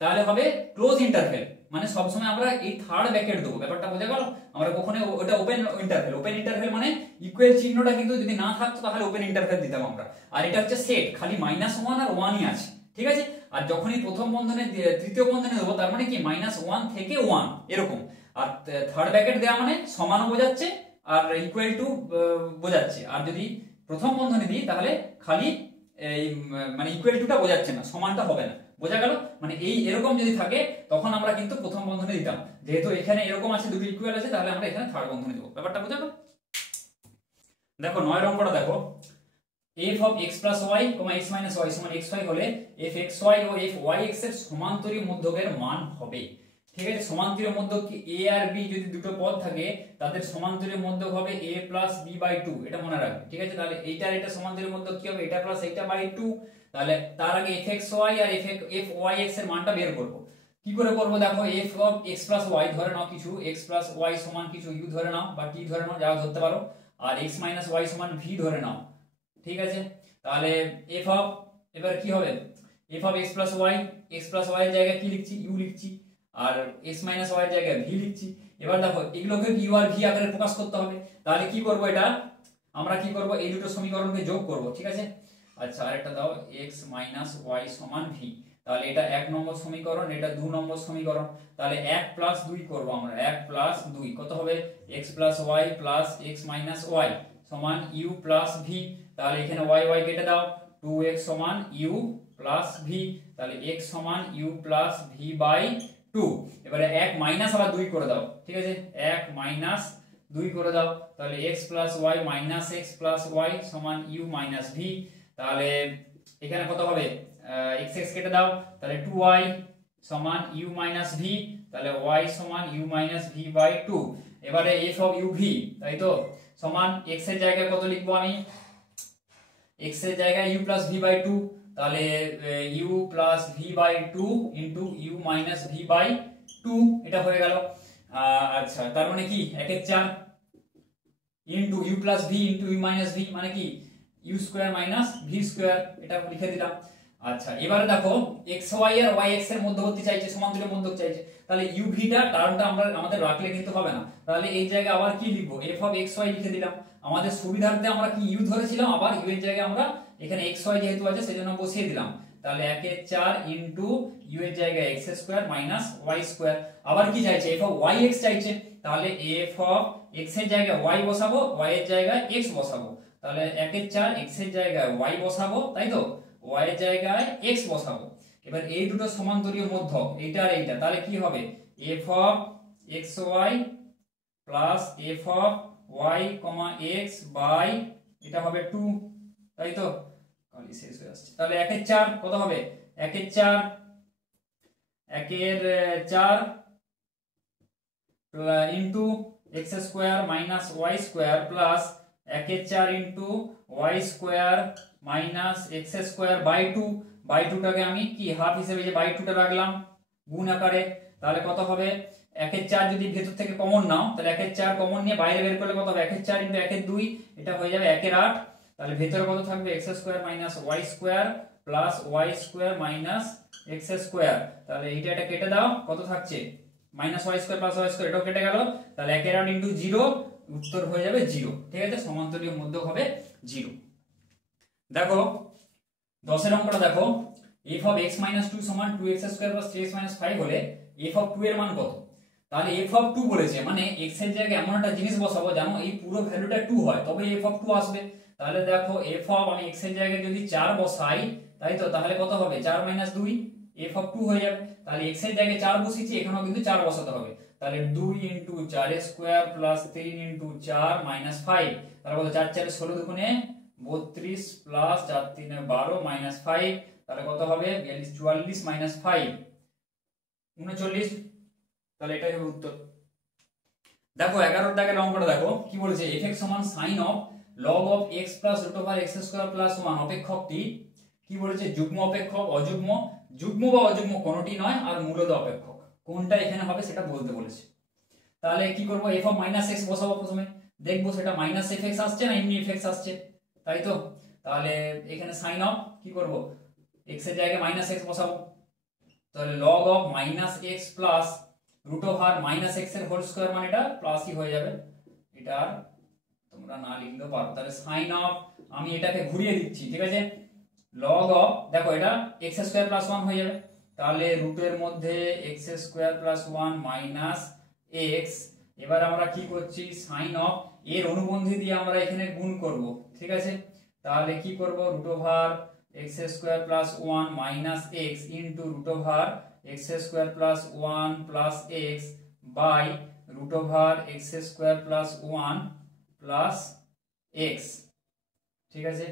তাহলে হবে ক্লোজ ইন্টারভ্যাল, মানে সবসময় আমরা এই থার্ড ব্র্যাকেট দেবো, ব্যাপারটা বোঝা গেল। আমরা কখনো ওটা ওপেন ইন্টারভ্যাল, ওপেন ইন্টারভ্যাল মানে ইকুয়াল চিহ্নটা কিন্তু যদি না থাকতো তাহলে ওপেন ইন্টারভ্যাল দিতাম আমরা, আর এটা হচ্ছে সেট, খালি -1 আর 1ই আছে, ঠিক আছে। আর যখনই প্রথম বন্ধনে তৃতীয় বন্ধনে দেবো তার মানে কি -1 থেকে 1 এরকম, আর থার্ড ব্র্যাকেট দেওয়া মানে সমানও বোঝাচ্ছে আর ইকুয়াল টু বোঝাচ্ছে, আর যদি প্রথম বন্ধনে দিই তাহলে খালি এই মানে ইকুয়াল টুটা বোঝাচ্ছে না, সমানটা হবে না, বোঝা গেল। মানে এই এরকম যদি থাকে তখন আমরা কিন্তু প্রথম বন্ধনে দিতাম, যেহেতু এখানে এরকম আছে দুটো ইকুয়াল আছে তাহলে আমরা এখানে থার্ড বন্ধনে দেবো, ব্যাপারটা বোঝা গেল। দেখো 9 অঙ্কটা দেখো, f of x plus y, x minus y সমান xy হলে fxy ও fyx এর সমান্তরী মধ্যকের মান হবে, ঠিক আছে। সমান্তরীয় মধ্যক কি a আর b, যদি দুটো পদ থাকে তাদের সমান্তরীয় মধ্যক হবে a plus b/2, এটা মনে রাখবে, ঠিক আছে। তাহলে এইটার এটা সমান্তরীয় মধ্যক কি হবে, এটা প্লাস এইটা বাই 2, তাহলে তার আগে fxy আর fyx এর মানটা বের করব। কি করে করব, দেখো f of x plus y ধরে নাও, কিছু x plus y সমান কিছু u ধরে নাও বা t ধরে নাও, যা ধরতে পারো, আর x minus y সমান v ধরে নাও, ঠিক আছে। তাহলে f of, এবার কি হবে, f of x plus y, x plus y এর জায়গায় কি লিখছি, u লিখছি, আর x minus y এর জায়গায় v লিখছি। এবার দেখো এগুলোকে u আর v আকারে প্রকাশ করতে হবে, তাহলে কি করব, এটা আমরা কি করব, এই দুটো সমীকরণকে যোগ করব, ঠিক আছে। আচ্ছা আরেকটা দাও, x minus y সমান v, তাহলে এটা 1 নম্বর সমীকরণ, এটা 2 নম্বর সমীকরণ, তাহলে 1 + 2 করব আমরা, 1 + 2 কত হবে, x plus y plus x minus y সমান ইউ প্লাস ভি, তাহলে এখানে ওয়াই ওয়াই কেটে দাও, 2x সমান ইউ প্লাস ভি, তাহলে x সমান ইউ প্লাস ভি বাই 2। এবারে 1 মাইনাস আবার 2 করে দাও, ঠিক আছে, 1 মাইনাস 2 করে দাও, তাহলে x plus y minus x plus y সমান ইউ মাইনাস ভি। তাহলে এখানে কত হবে, x x কেটে দাও, তাহলে 2y সমান ইউ মাইনাস ভি, তাহলে y সমান ইউ মাইনাস ভি বাই 2। এবারে f অফ ইউ ভি, তাই তো, সমান x এর জায়গায় কত লিখবো আমি, x এর জায়গায় u প্লাস ভি বাই 2, তাহলে u plus v by 2 into u minus v by 2, এটা হয়ে গেল। আচ্ছা, তার মানে কি 1 এর 4 into u plus v into u minus v, মানে কি u square minus v square, এটা লিখে দিলাম। আচ্ছা, এবারে দেখো এক্স ওয়াই আর ওয়াই এক্স এর মধ্যবর্তী চাইছে, সমান্তরাল মধ্যক চাইছে, তাহলে ইউ ভিটা টার্মটা আমাদের রাখলে কিন্তু হবে না, তাহলে এই জায়গায় আবার কি লিখবো, এফ অফ এক্স ওয়াই লিখে দিলাম। আমাদের সুবিধার্থে আমরা কি ইউ ধরেছিলাম, আবার ইউ এর জায়গায় আমরা এখানে এক্স ওয়াই যেহেতু আছে সেজন্য বসিয়ে দিলাম, তাহলে 1 এর 4 ইন্টু ইউ এর জায়গায় x square minus Y square. আবার কি চাইছে, এফ অফ ওয়াই এক্স চাইছে, তাহলে এফ অফ এক্স এর জায়গায় ওয়াই বসাবো, ওয়াই এর জায়গায় এক্স বসাবো, তাহলে 1 এর 4 এক্স এর জায়গায় ওয়াই বসাবো, তাই তো, ওয়াই এর জায়গায় এক্স বসাবো। এবার এই দুটো সমান্তরীয় মধ্যক, এইটা আর এইটা, তাহলে কি হবে, f of x y plus F of y comma x by, এটা হবে 2, তাই তো, শেষ হয়ে আসছে। তাহলে 1 এর 4 কত হবে, 1 এর 4 into X square minus Y square plus 1 এর 4 into Y square minus x square by 2, by 2টাকে আমি কি হাফ হিসেবে যে বাই 2টা রাখলাম গুণ আকারে, তাহলে কত হবে, 1 এর 4 যদি ভেতর থেকে কমন নাও, তাহলে 1 এর 4 কমন নিয়ে বাইরে বের করলে কত হবে, 1 এর 4 ইন্টু 1 এর 2, এটা হয়ে যাবে 1 এর 8, তাহলে ভেতরে কত থাকবে, x square minus Y square plus y square minus x square, তাহলে এইটা এটা কেটে দাও, কত থাকছে, minus Y square plus y square, এটাও কেটে গেল, তাহলে 1 এর 8 ইন্টু 0, উত্তর হয়ে যাবে 0, ঠিক আছে, সমান্তরাল মধ্যক হবে 0। দেখো 10 এর অঙ্কটা দেখো, f of x minus 2 সমান 2x square plus 3x minus 5 হলে f of 2 এর মান কত। তাহলে f of 2 বলেছে, মানে x এর জায়গায় এমন একটা জিনিস বসাবো যেন এই পুরো ভ্যালুটা 2 হয়, তবে f of 2 আসবে। তাহলে দেখো f of, আমি x এর জায়গায় যদি 4 বসাই, তাই তো, তাহলে কত হবে, 4 minus 2, f of 2 হয়ে যাবে। তাহলে x এর জায়গায় 4 বসিয়েছি, এখানেও কিন্তু 4 বসাতে হবে, তাহলে 2 into 4 square plus 3 into 4 minus 5, তাহলে কত, 4 4 16 দুগুণে 32 প্লাস 4 3 12 মাইনাস 5, তাহলে কত হবে, 42 44 মাইনাস 5 39, তাহলে এটাই হবে উত্তর। দেখো 11 দাগের অঙ্কটা দেখো কি বলেছে, f(x) সমান sin of log of x plus root over x square plus 1 অপেক্ষকটি কি বলেছে, যুগ্ম অপেক্ষক, অযুগ্ম, যুগ্ম বা অযুগ্ম কোনটি নয়, আর মূলদ অপেক্ষক, কোনটা এখানে হবে সেটা বলতে বলেছে। তাহলে কি করব, f অফ মাইনাস x বসাবো, প্রথমে দেখবো সেটা মাইনাস fx আসছে না এমনি fx আসছে, তাই তো, তাহলে এখানে sin অফ কি করব, x এর জায়গায় মাইনাস x বসাবো, তাহলে log of minus x plus root over minus x এর হোল স্কয়ার, মানে এটা প্লাসই হয়ে যাবে, এটা আর তোমরা না লিখলেও পারো। তাহলে sin অফ, আমি এটাকে ঘুরিয়ে দিচ্ছি, ঠিক আছে, log অফ, দেখো এটা x স্কয়ার প্লাস 1 হয়ে যাবে, তাহলে রুটের মধ্যে x square plus 1 minus x, এবার আমরা কি করছি, sin অফ এর অনুবন্ধী দিয়ে আমরা এখানে গুণ করব, ঠিক আছে, তাহলে কি করব, root over x square plus 1 minus x into root over x square plus 1 plus x by root over x square plus 1 plus x, ঠিক আছে,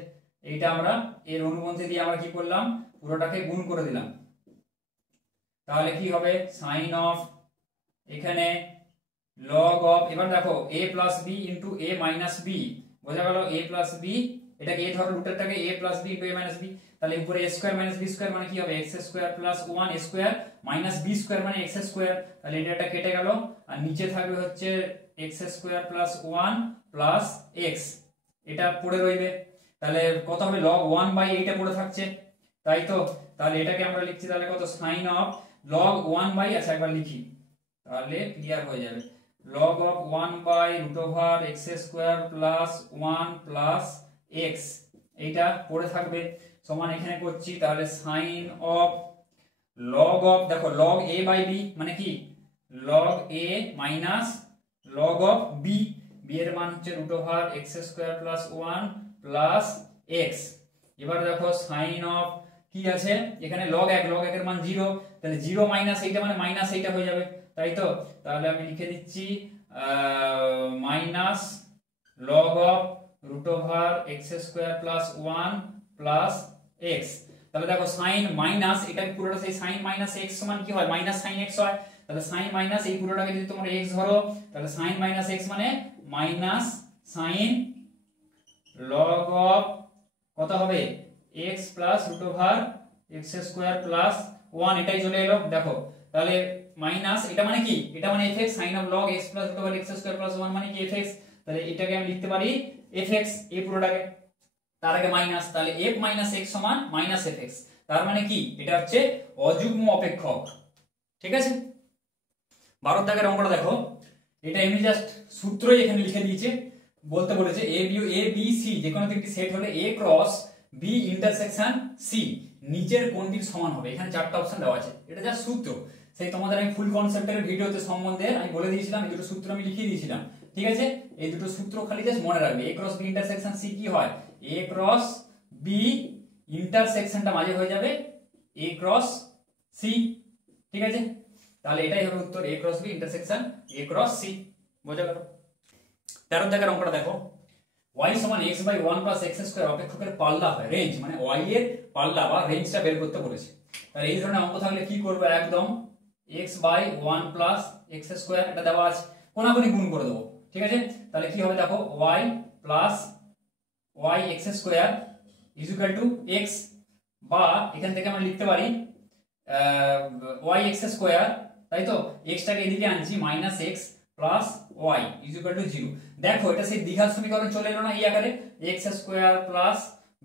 এইটা আমরা এর অনুবন্ধী দিয়ে আমরা কি করলাম, পুরোটাকে গুণ করে দিলাম, তাহলে কি হবে, sin অফ এখানে log অফ, এবার দেখো a plus b into a minus b, বোঝা গেল, a প্লাস b, এটাকে a ধরো, রুটেরটাকে a plus b into a minus b, তাহলে উপরে a square minus b square, মানে কি হবে, x square plus 1 square minus b square, মানে x স্কয়ার, তাহলে এটা কেটে গেল, আর নিচে থাকবে হচ্ছে x square plus 1 plus x, এটা পড়ে রইবে, তাহলে কত হবে, log 1 বাই এইটা পড়ে থাকছে, তাই তো, তাহলে এটাকে আমরা লিখছি, তাহলে কত, sin অফ log 1 বাই, আচ্ছা একবার লিখি তাহলে ক্লিয়ার হয়ে যাবে, log of 1 by root over x square plus 1 plus x, এইটা পড়ে থাকবে, সমান এখানে করছি, তাহলে sin অফ log অফ, দেখো log a বাই b, মানে কি log a minus log of b, b এর মান হচ্ছে root over x square plus one plus x. এবার দেখো সাইন অফ কি আছে এখানে লগ এক, লগ একের মান 0, তাহলে 0 মাইনাস এইটা মানে মাইনাস এইটা হয়ে যাবে, তাই তো? তাহলে আমি লিখে দিচ্ছি minus log of root over x square plus one plus x. তাহলে দেখো সাইন মাইনাস এটা পুরোটা সেই সাইন মাইনাস এক্স সমান কি হয় মাইনাস সাইন এক্স হয়, তাহলে সাইন মাইনাস এই পুরোটাকে যদি তোমরা এক্স ধরো তাহলে সাইন মাইনাস এক্স মানে মাইনাস সাইন লগ অফ কত হবে x plus root over x square plus one, এটাই চলে এলো দেখো। তাহলে মাইনাস এটা মানে কি, এটা মানে f x, sine of log x plus root over x square plus one মানে কি এফ এক্স, তাহলে এটাকে আমি লিখতে পারি এফ এক্স এই পুরোটাকে, তার আগে মাইনাস, তাহলে এফ মাইনাস এক্স সমান মাইনাস এফ এক্স, তার মানে কি এটা হচ্ছে অযুগ্ম অপেক্ষক, ঠিক আছে? 12 দাগের অঙ্কটা দেখো, এটা এমনি জাস্ট সূত্রই এখানে লিখে দিয়েছে, বলতে বলেছে এ বি সি যে কোনো একটি সেট হলে এ ক্রস বি ইন্টারসেকশন সি নিচের কোনটির সমান হবে, এখানে 4টা অপশন দেওয়া আছে, এটা জাস্ট সূত্র। সেই তোমাদের আমি ফুল কনসেপ্টের ভিডিওতে সম্বন্ধে আমি বলে দিয়েছিলাম, এই দুটো সূত্র আমি লিখিয়ে দিয়েছিলাম, ঠিক আছে? এই দুটো সূত্র খালি জাস্ট মনে রাখবে। এ ক্রস বি ইন্টারসেকশন সি কি হয়, এ ক্রস বি ইন্টারসেকশনটা মাঝে হয়ে যাবে এ ক্রস সি, ঠিক আছে? তাহলে এটাই হবে উত্তর, A cross B intersection A cross C. বোঝা গেল? 13 দাগের অঙ্কটা দেখো, y সমান x by 1 plus x square অপেক্ষকের পাল্লা হয়, রেঞ্জ মানে y এর পাল্লা বা রেঞ্জটা বের করতে বলেছে। তাহলে এই ধরনের অঙ্ক থাকলে কি করবে, একদম x by 1 plus x square এটা দেওয়া আছে, কোনাকুনি গুণ করে দেবো, ঠিক আছে? তাহলে কি হবে দেখো, y plus y x square is equal to x, বা এখান থেকে আমরা লিখতে পারি y x স্কয়ার, তাই তো? x টাকে এদিকে আনছি minus x plus y is equal to 0। দেখো এটা সেই দ্বিঘাত সমীকরণ চলে এলো না এই আকারে, x square plus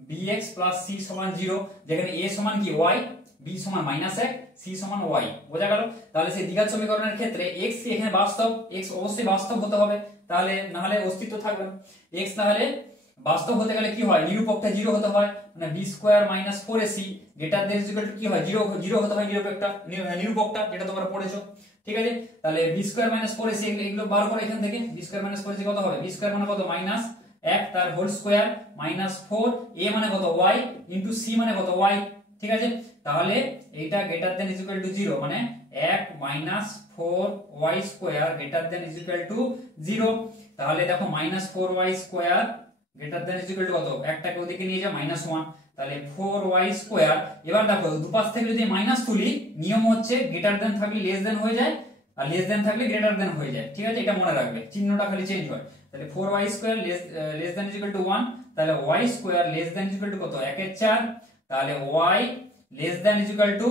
bx plus c সমান 0, যেখানে a সমান কি y, b সমান মাইনাস 1, c সমান y। বোঝা গেল? তাহলে সেই দ্বিঘাত সমীকরণের ক্ষেত্রে x কি এখানে বাস্তব, x অবশ্যই বাস্তব হতে হবে, তাহলে না হলে অস্তিত্ব থাকবে না। x তাহলে বাস্তব হতে গেলে কি হয়, নিরূপকটা 0 হতে হয়, মানে b square minus 4ac greater than equal two কি হয় 0 হতে হয় নিরূপকটা যেটা তোমরা পড়েছো, ঠিক আছে? তাহলে b স্কয়ার মাইনাস 4ac এগুলো বার করো এখান থেকে, b স্কয়ার মাইনাস 4ac কত হবে, b স্কয়ার মানে কত মাইনাস 1 তার হোল স্কয়ার মাইনাস 4, a মানে কত y ইনটু c মানে কত y, ঠিক আছে? তাহলে এইটা গ্রেটার দেন ইকুয়াল টু 0 মানে 1 minus 4y square greater than equal to 0। তাহলে দেখো minus 4y square greater than equal two কত, একটাকে ওদিকে নিয়ে যাও মাইনাস 1, তাহলে 4y স্কয়ার। এবার দেখো দুপাশ থেকে যদি মাইনাস তুলি, নিয়ম হচ্ছে গ্রেটার দেন থাকলে লেস দেন হয়ে যায়, আর লেস দেন থাকলে গ্রেটার দেন হয়ে যায়, ঠিক আছে? এটা মনে রাখবে, চিহ্নটা খালি চেঞ্জ হয়। তাহলে 4y square less than equal two 1, তাহলে y square less than equal two কত 1 এর 4, তাহলে y less than equal two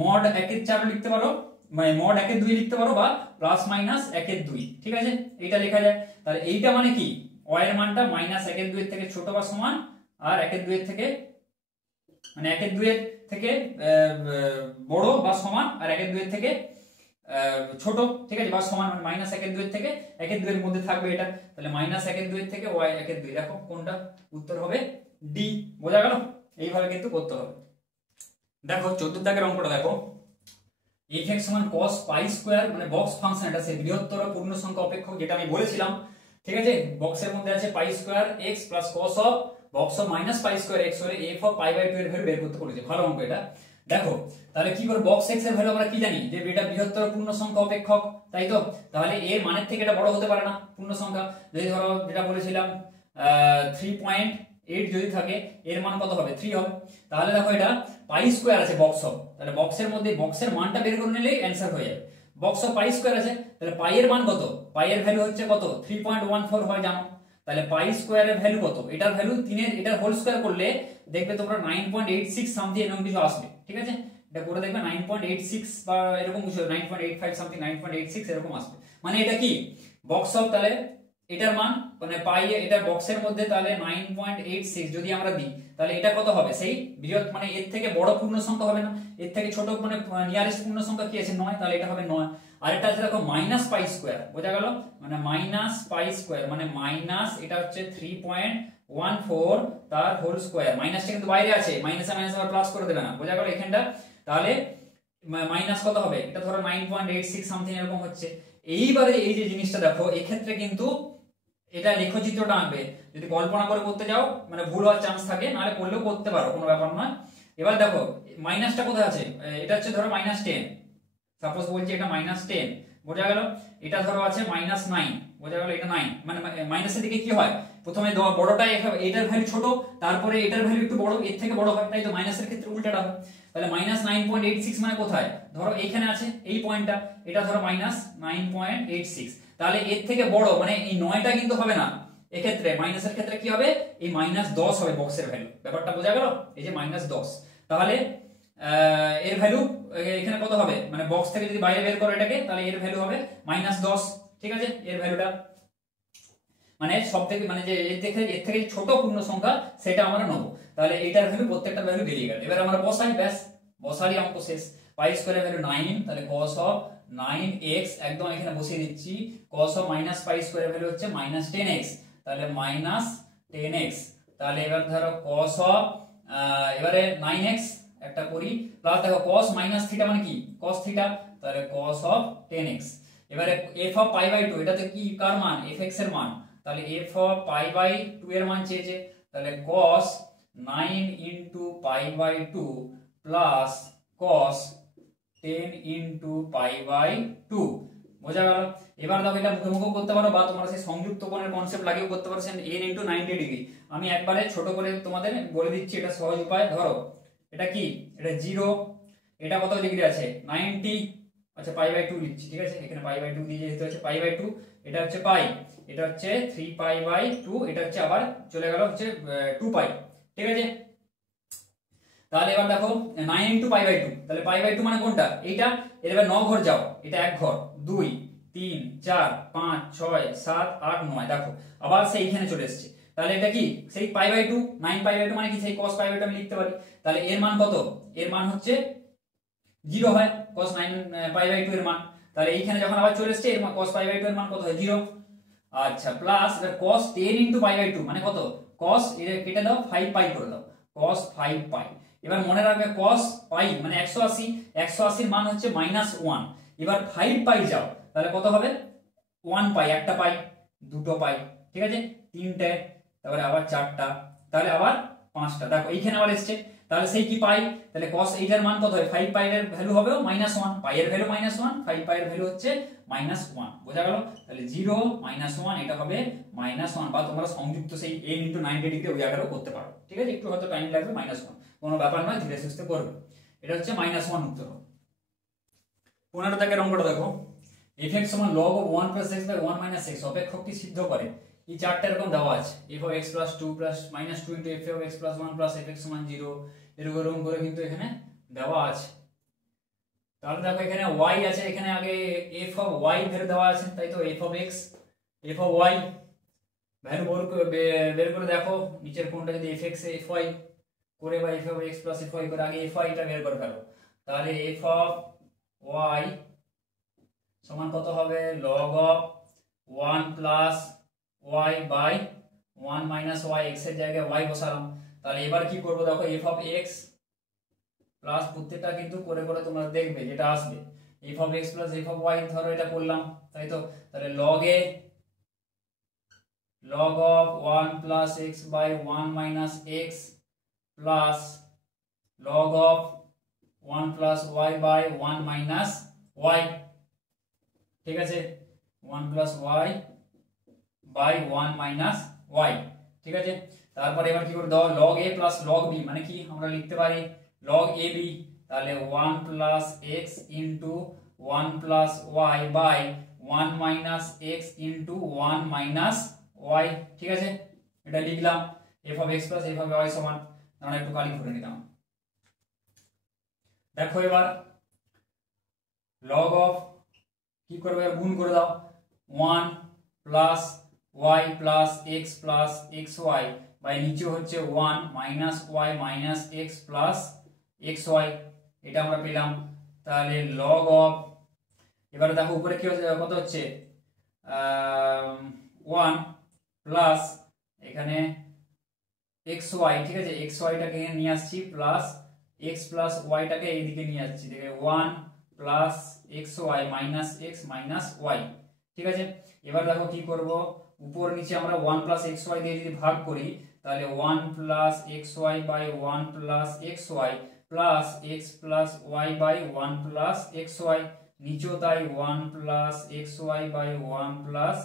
mod 1 এর 4 লিখতে পারো, মানে মড 1 এর 2 লিখতে পারো, বা প্লাস মাইনাস 1 এর 2, ঠিক আছে? এইটা লেখা যায়। তাহলে এইটা মানে কি, y এর মানটা মাইনাস 1 এর 2 এর থেকে ছোট বা সমান, আর 1 এর 2 এর থেকে মানে 1 এর 2 এর থেকে বড় বা সমান, আর 1 এর 2 এর থেকে ছোট, ঠিক আছে? বা সমান, মানে মাইনাস 1 এর 2 এর থেকে 1 এর 2 এর মধ্যে থাকবে এটা, তাহলে মাইনাস 1 এর 2 এর থেকে y 1 এর 2, দেখো কোনটা উত্তর হবে ডি। বোঝা গেল? এইভাবে কিন্তু করতে হবে। দেখো 14 দাগের অঙ্কটা দেখো, f(x) সমান cos পাই স্কয়ার, মানে বক্স ফাংশন, এটা সেই বৃহত্তর পূর্ণ সংখ্যা অপেক্ষক যেটা আমি বলেছিলাম, ঠিক আছে? বক্সের মধ্যে আছে pi square x plus cos of box of minus pi square x হলে f অফ পাই বাই 2 এর ভ্যালু বের করতে বলেছে। ভালো অঙ্ক এটা। দেখো তাহলে কি করে, বক্স x এর ভ্যালু আমরা কি জানি যে এটা বৃহত্তর পূর্ণ সংখ্যা অপেক্ষক, তাই তো? তাহলে এর মানের থেকে এটা বড় হতে পারে না পূর্ণ সংখ্যা, যদি ধরো যেটা বলেছিলাম 3.8 যদি থাকে, এর মান কত হবে 3 হবে। তাহলে দেখো এটা পাই স্কয়ার আছে বক্স অফ, তাহলে বক্সের মধ্যে বক্সের মানটা বের করে নিলেই অ্যানসার হয়ে যাবে। বক্স অফ পাই স্কয়ার আছে, তাহলে পাই এর মান কত, পাই এর ভ্যালু হচ্ছে কত 3.14 হয় জানো, তাহলে পাই স্কয়ারের ভ্যালু কত, এটার ভ্যালু 3 এর, এটার হোল স্কয়ার করলে দেখবে তোমরা 9.86 সামথিং এরকম কিছু আসবে, ঠিক আছে? এটা করে দেখবে 9.86 বা এরকম কিছু 9.85 সামথিং 9.86 এরকম আসবে। মানে এটা কি বক্স অফ, তাহলে এটার মান মানে পাই এটা বক্সের মধ্যে, তাহলে 9.86 যদি আমরা দিই, তাহলে এটা কত হবে, সেই বৃহৎ মানে এর থেকে বড় পূর্ণ সংখ্যা হবে না, এর থেকে ছোট মানে নিয়ারেস্ট পূর্ণ সংখ্যা কি আছে 9, তাহলে এটা হবে 9। আর এটা আছে দেখো মাইনাস পাই স্কয়ার, বোঝা গেল? মানে মাইনাস পাই স্কয়ার মানে মাইনাস, এটা হচ্ছে 3.14 তার হোল স্কয়ার, মাইনাসটা কিন্তু বাইরে আছে, মাইনাসে মাইনাস আবার প্লাস করে দেবে না, বোঝা গেল এখানটা? তাহলে মাইনাস কত হবে, এটা ধরো 9.86 সামথিং এরকম হচ্ছে। এইবারে এই যে জিনিসটা দেখো, এই ক্ষেত্রে কিন্তু এটা লেখচিত্রটা আঁকবে। যদি কল্পনা করে করতে যাও মানে ভুল হওয়ার চান্স থাকে, নাহলে করলেও করতে পারো, কোনো ব্যাপার নয়। এবার দেখো মাইনাসটা কোথায় আছে, এটা হচ্ছে ধরো -10, সাপোজ বলছি এটা -10, বোঝা গেল। এটা ধরো আছে -9, বোঝা গেল, এটা 9, মানে মাইনাসের দিকে কি হয়, প্রথমে বড়টা এটার ভ্যালু ছোট, তারপরে এটার ভ্যালু একটু বড়, এর থেকে বড় হয়, তাই তো মাইনাসের ক্ষেত্রে উল্টাটা হয়। তাহলে -9.86 মানে কোথায়, ধরো এইখানে আছে এই পয়েন্টটা, এটা ধরো -9.86, তাহলে এর থেকে বড় মানে এই 9টা কিন্তু হবে না, এক্ষেত্রে মাইনাসের ক্ষেত্রে কি হবে, এই -10 হবে বক্সের ভ্যালু, ব্যাপারটা বোঝা গেল, এই যে -10। তাহলে এর ভ্যালু এখানে কত হবে, মানে বক্স থেকে যদি বাইরে বের করো এটাকে, তাহলে এর ভ্যালু হবে -10, ঠিক আছে। এর ভ্যালুটা মানে সব থেকে মানে যে এর থেকে ছোট পূর্ণ সংখ্যা সেটা আমরা নেবো, তাহলে এইটার ভ্যালু প্রত্যেকটা ভ্যালু বেরিয়ে গেল। এবার আমরা বসাই, ব্যাস বসারই অঙ্ক শেষ। পাই স্কয়ারের ভ্যালু 9, তাহলে cos অফ 9x একদম এখানে বসিয়ে দিচ্ছি। cos অফ মাইনাস পাই স্কয়ারের ভ্যালু হচ্ছে -10x, তাহলে -10x। তাহলে এবার ধরো cos অফ এবারে 9x একটা করি, প্লাস দেখো cos মাইনাস থিটা মানে কি, cos থিটা, তাহলে cos অফ 10x। এবারে f অফ পাই বাই 2, এটা তো কি কার মান, fx এর মান, তাহলে f অফ পাই বাই 2 এর মান চেয়েছে, তাহলে cos 9 into pi by 2 plus cos 10 into pi by 2, বোঝা গেল। এবার দেখো এটা মুখে মুখে করতে পারো, বা তোমরা সেই সংযুক্ত কোণের কনসেপ্ট লাগিয়েও করতে পারো, n ইনটু 90 ডিগ্রি। আমি একবারে ছোট করে তোমাদের বলে দিচ্ছি, এটা সহজ উপায়। ধরো এটা কি, এটা 0, এটা কত ডিগ্রি আছে 90, আচ্ছা পাই বাই 2 লিখছি, ঠিক আছে, এখানে পাই বাই 2 দিয়ে যেতে হচ্ছে পাই বাই 2, এটা হচ্ছে পাই, এটা হচ্ছে 3 পাই বাই 2, এটা হচ্ছে আবার চলে গেল হচ্ছে 2 পাই, ঠিক আছে। তাহলে এবার দেখো 9 ইনটু পাই বাই 2, তাহলে পাই বাই 2 মানে কোনটা, এইটা। এবার 9 ঘর যাও, এটা 1 ঘর, 2 3 4 5 6 7 8 9, দেখো আবার সেইখানে চলে এসেছে। তাহলে এটা কি সেই পাই বাই 2, 9 পাই বাই 2 মানে কি সেই cos পাই বাই 2 আমি লিখতে পারি। তাহলে এর মান কত, এর মান হচ্ছে 0 হয়, cos 9 পাই বাই 2 এর মান। তাহলে এইখানে যখন আবার চলে এসেছে, এর মান cos পাই বাই 2 এর মান কত হয়, 0। আচ্ছা plus cos 10 into pi by 2 মানে কত, cos এটা কেটে দাও 5 পাই করে দাও, cos 5 পাই। এবার মনে রাখবে cos পাই মানে 180, 180 এর মান হচ্ছে -1। এবার 5 পাই যাও, তাহলে কত হবে, 1 পাই, একটা পাই, দুটো পাই, ঠিক আছে, তিনটে, তারপরে আবার চারটা, তাহলে আবার পাঁচটা, দেখো এইখানে আবার এসেছে। তাহলে সেই কি পাই, তাহলে cos এইটার মান কত হয়, 5 পাই এর ভ্যালু হবে -1, পাই এর ভ্যালু -1, 5 পাই এর ভ্যালু হচ্ছে -1, বোঝা গেল। তাহলে 0 -1 এটা হবে -1, বা তোমরা সংযুক্ত সেই n ইনটু 90 ডিগ্রি ওই আকারেও করতে পারো, ঠিক আছে, একটু হয়তো টাইম লাগবে, -1 কোনো ব্যাপার নয়, ধীরে সুস্থে করবে। এটা হচ্ছে -1 উত্তর। 15 দাগের অঙ্কটা দেখো, f(x) সমান log of 1 plus x by 1 minus x অপেক্ষকটি সিদ্ধ করে। এই চারটা এরকম দেওয়া আছে, f of x plus 2 plus -2 into f of x plus 1 plus fx সমান 0, এরকম করে কিন্তু এখানে দেওয়া আছে। তাহলে দেখো এখানে y আছে, এখানে আগে f of y ভ্যালু দেওয়া আছে, তাই তো f of x, f of y value বের করে দেখো, নিচের কোণটা যদি fx এ fy করে বা f of x plus fy করে, আগে fy টা বের করে ফেলো। তাহলে f of y সমান কত হবে, log of 1 plus y by 1 minus y, x এর জায়গায় y বসালাম। তাহলে এবার কি করব দেখো, f of x প্লাস প্রত্যেকটা কিন্তু করে করে তোমরা দেখবে যেটা আসবে, f of x plus f of y, ধরো এটা করলাম, তাই তো। তাহলে log of 1 plus x by 1 minus x plus log of 1 plus y by 1 minus y, ঠিক আছে, 1 plus y by 1 minus y, ঠিক আছে। তারপরে এবার কি করে দাও, log a plus log b মানে কি, আমরা লিখতে পারি log ab, তাহলে 1 plus x into 1 plus y by 1 minus x into 1 minus y, ঠিক আছে, এটা লিখলাম। f of x plus f of y সমান, আমরা একটু কালি করে নিলাম। দেখো এবার log of কি করবে, গুণ করে দাও, 1 plus y plus x plus xy by নিচে হচ্ছে 1 minus y minus x plus xy, এটা আমরা পেলাম। তাহলে log of, এবারে দেখো উপরে কি হচ্ছে, কত হচ্ছে 1 প্লাস এখানে xy, ঠিক আছে, xy টাকে নিয়ে আসছি প্লাস x প্লাস y টাকে এইদিকে নিয়ে আসছি, দেখে 1 plus xy minus x minus y, ঠিক আছে। এবার দেখো কি করব, উপর নিচে আমরা 1 প্লাস এক্স ওয়াই দিয়ে যদি ভাগ করি তাহলে 1 plus x y by 1 plus x y plus x plus Y by 1 plus x y, নিচেও তাই 1 plus x y by 1 plus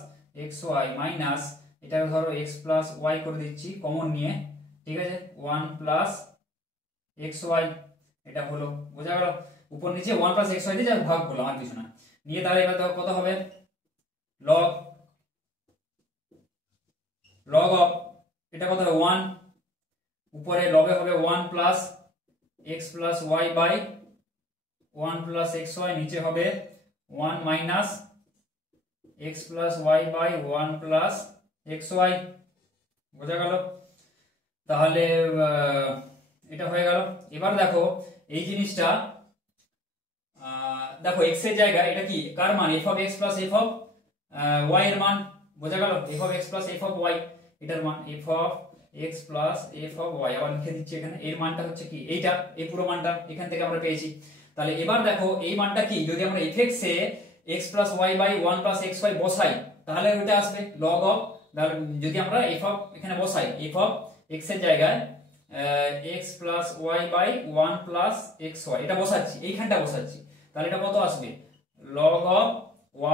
x y minus এটা ধরো এক্স প্লাস ওয়াই করে দিচ্ছি কমন নিয়ে, ঠিক আছে, 1 প্লাস এক্স ওয়াই, এটা হলো, বোঝা গেল। উপর নিচে 1 প্লাস এক্স ওয়াই দিয়ে ভাগ করলাম, আর কিছু না। নিয়ে তাহলে এবার দেখো কত হবে, লগ লগ অফ এটা কত হবে 1, উপরে লবে হবে 1 plus x plus Y by 1 plus x y, নিচে হবে 1 minus x plus Y by 1 plus x y, বোঝা গেল। তাহলে এটা হয়ে গেল। এবার দেখো এই জিনিসটা দেখো এক্স এর জায়গায় এটা কি কার মান, f of x plus F of y এর মান, বোঝা গেল, f of x plus F of y এটার মান, f of x plus F of y, আবার লিখে দিচ্ছি এখানে, এর মানটা হচ্ছে কি এইটা, এই পুরো মানটা এখান থেকে আমরা পেয়েছি। তাহলে এবার দেখো এই মানটা কি, যদি আমরা এফ এক্স এ x plus Y by 1 plus x y বসাই তাহলে ওটা আসবে লগ অফ, যদি আমরা এফ অফ এখানে বসাই এফ অফ এক্স এর জায়গায় x plus Y by 1 plus x Y এটা বসাচ্ছি, এইখানটা বসাচ্ছি, তাহলে এটা কত আসবে, লগ অফ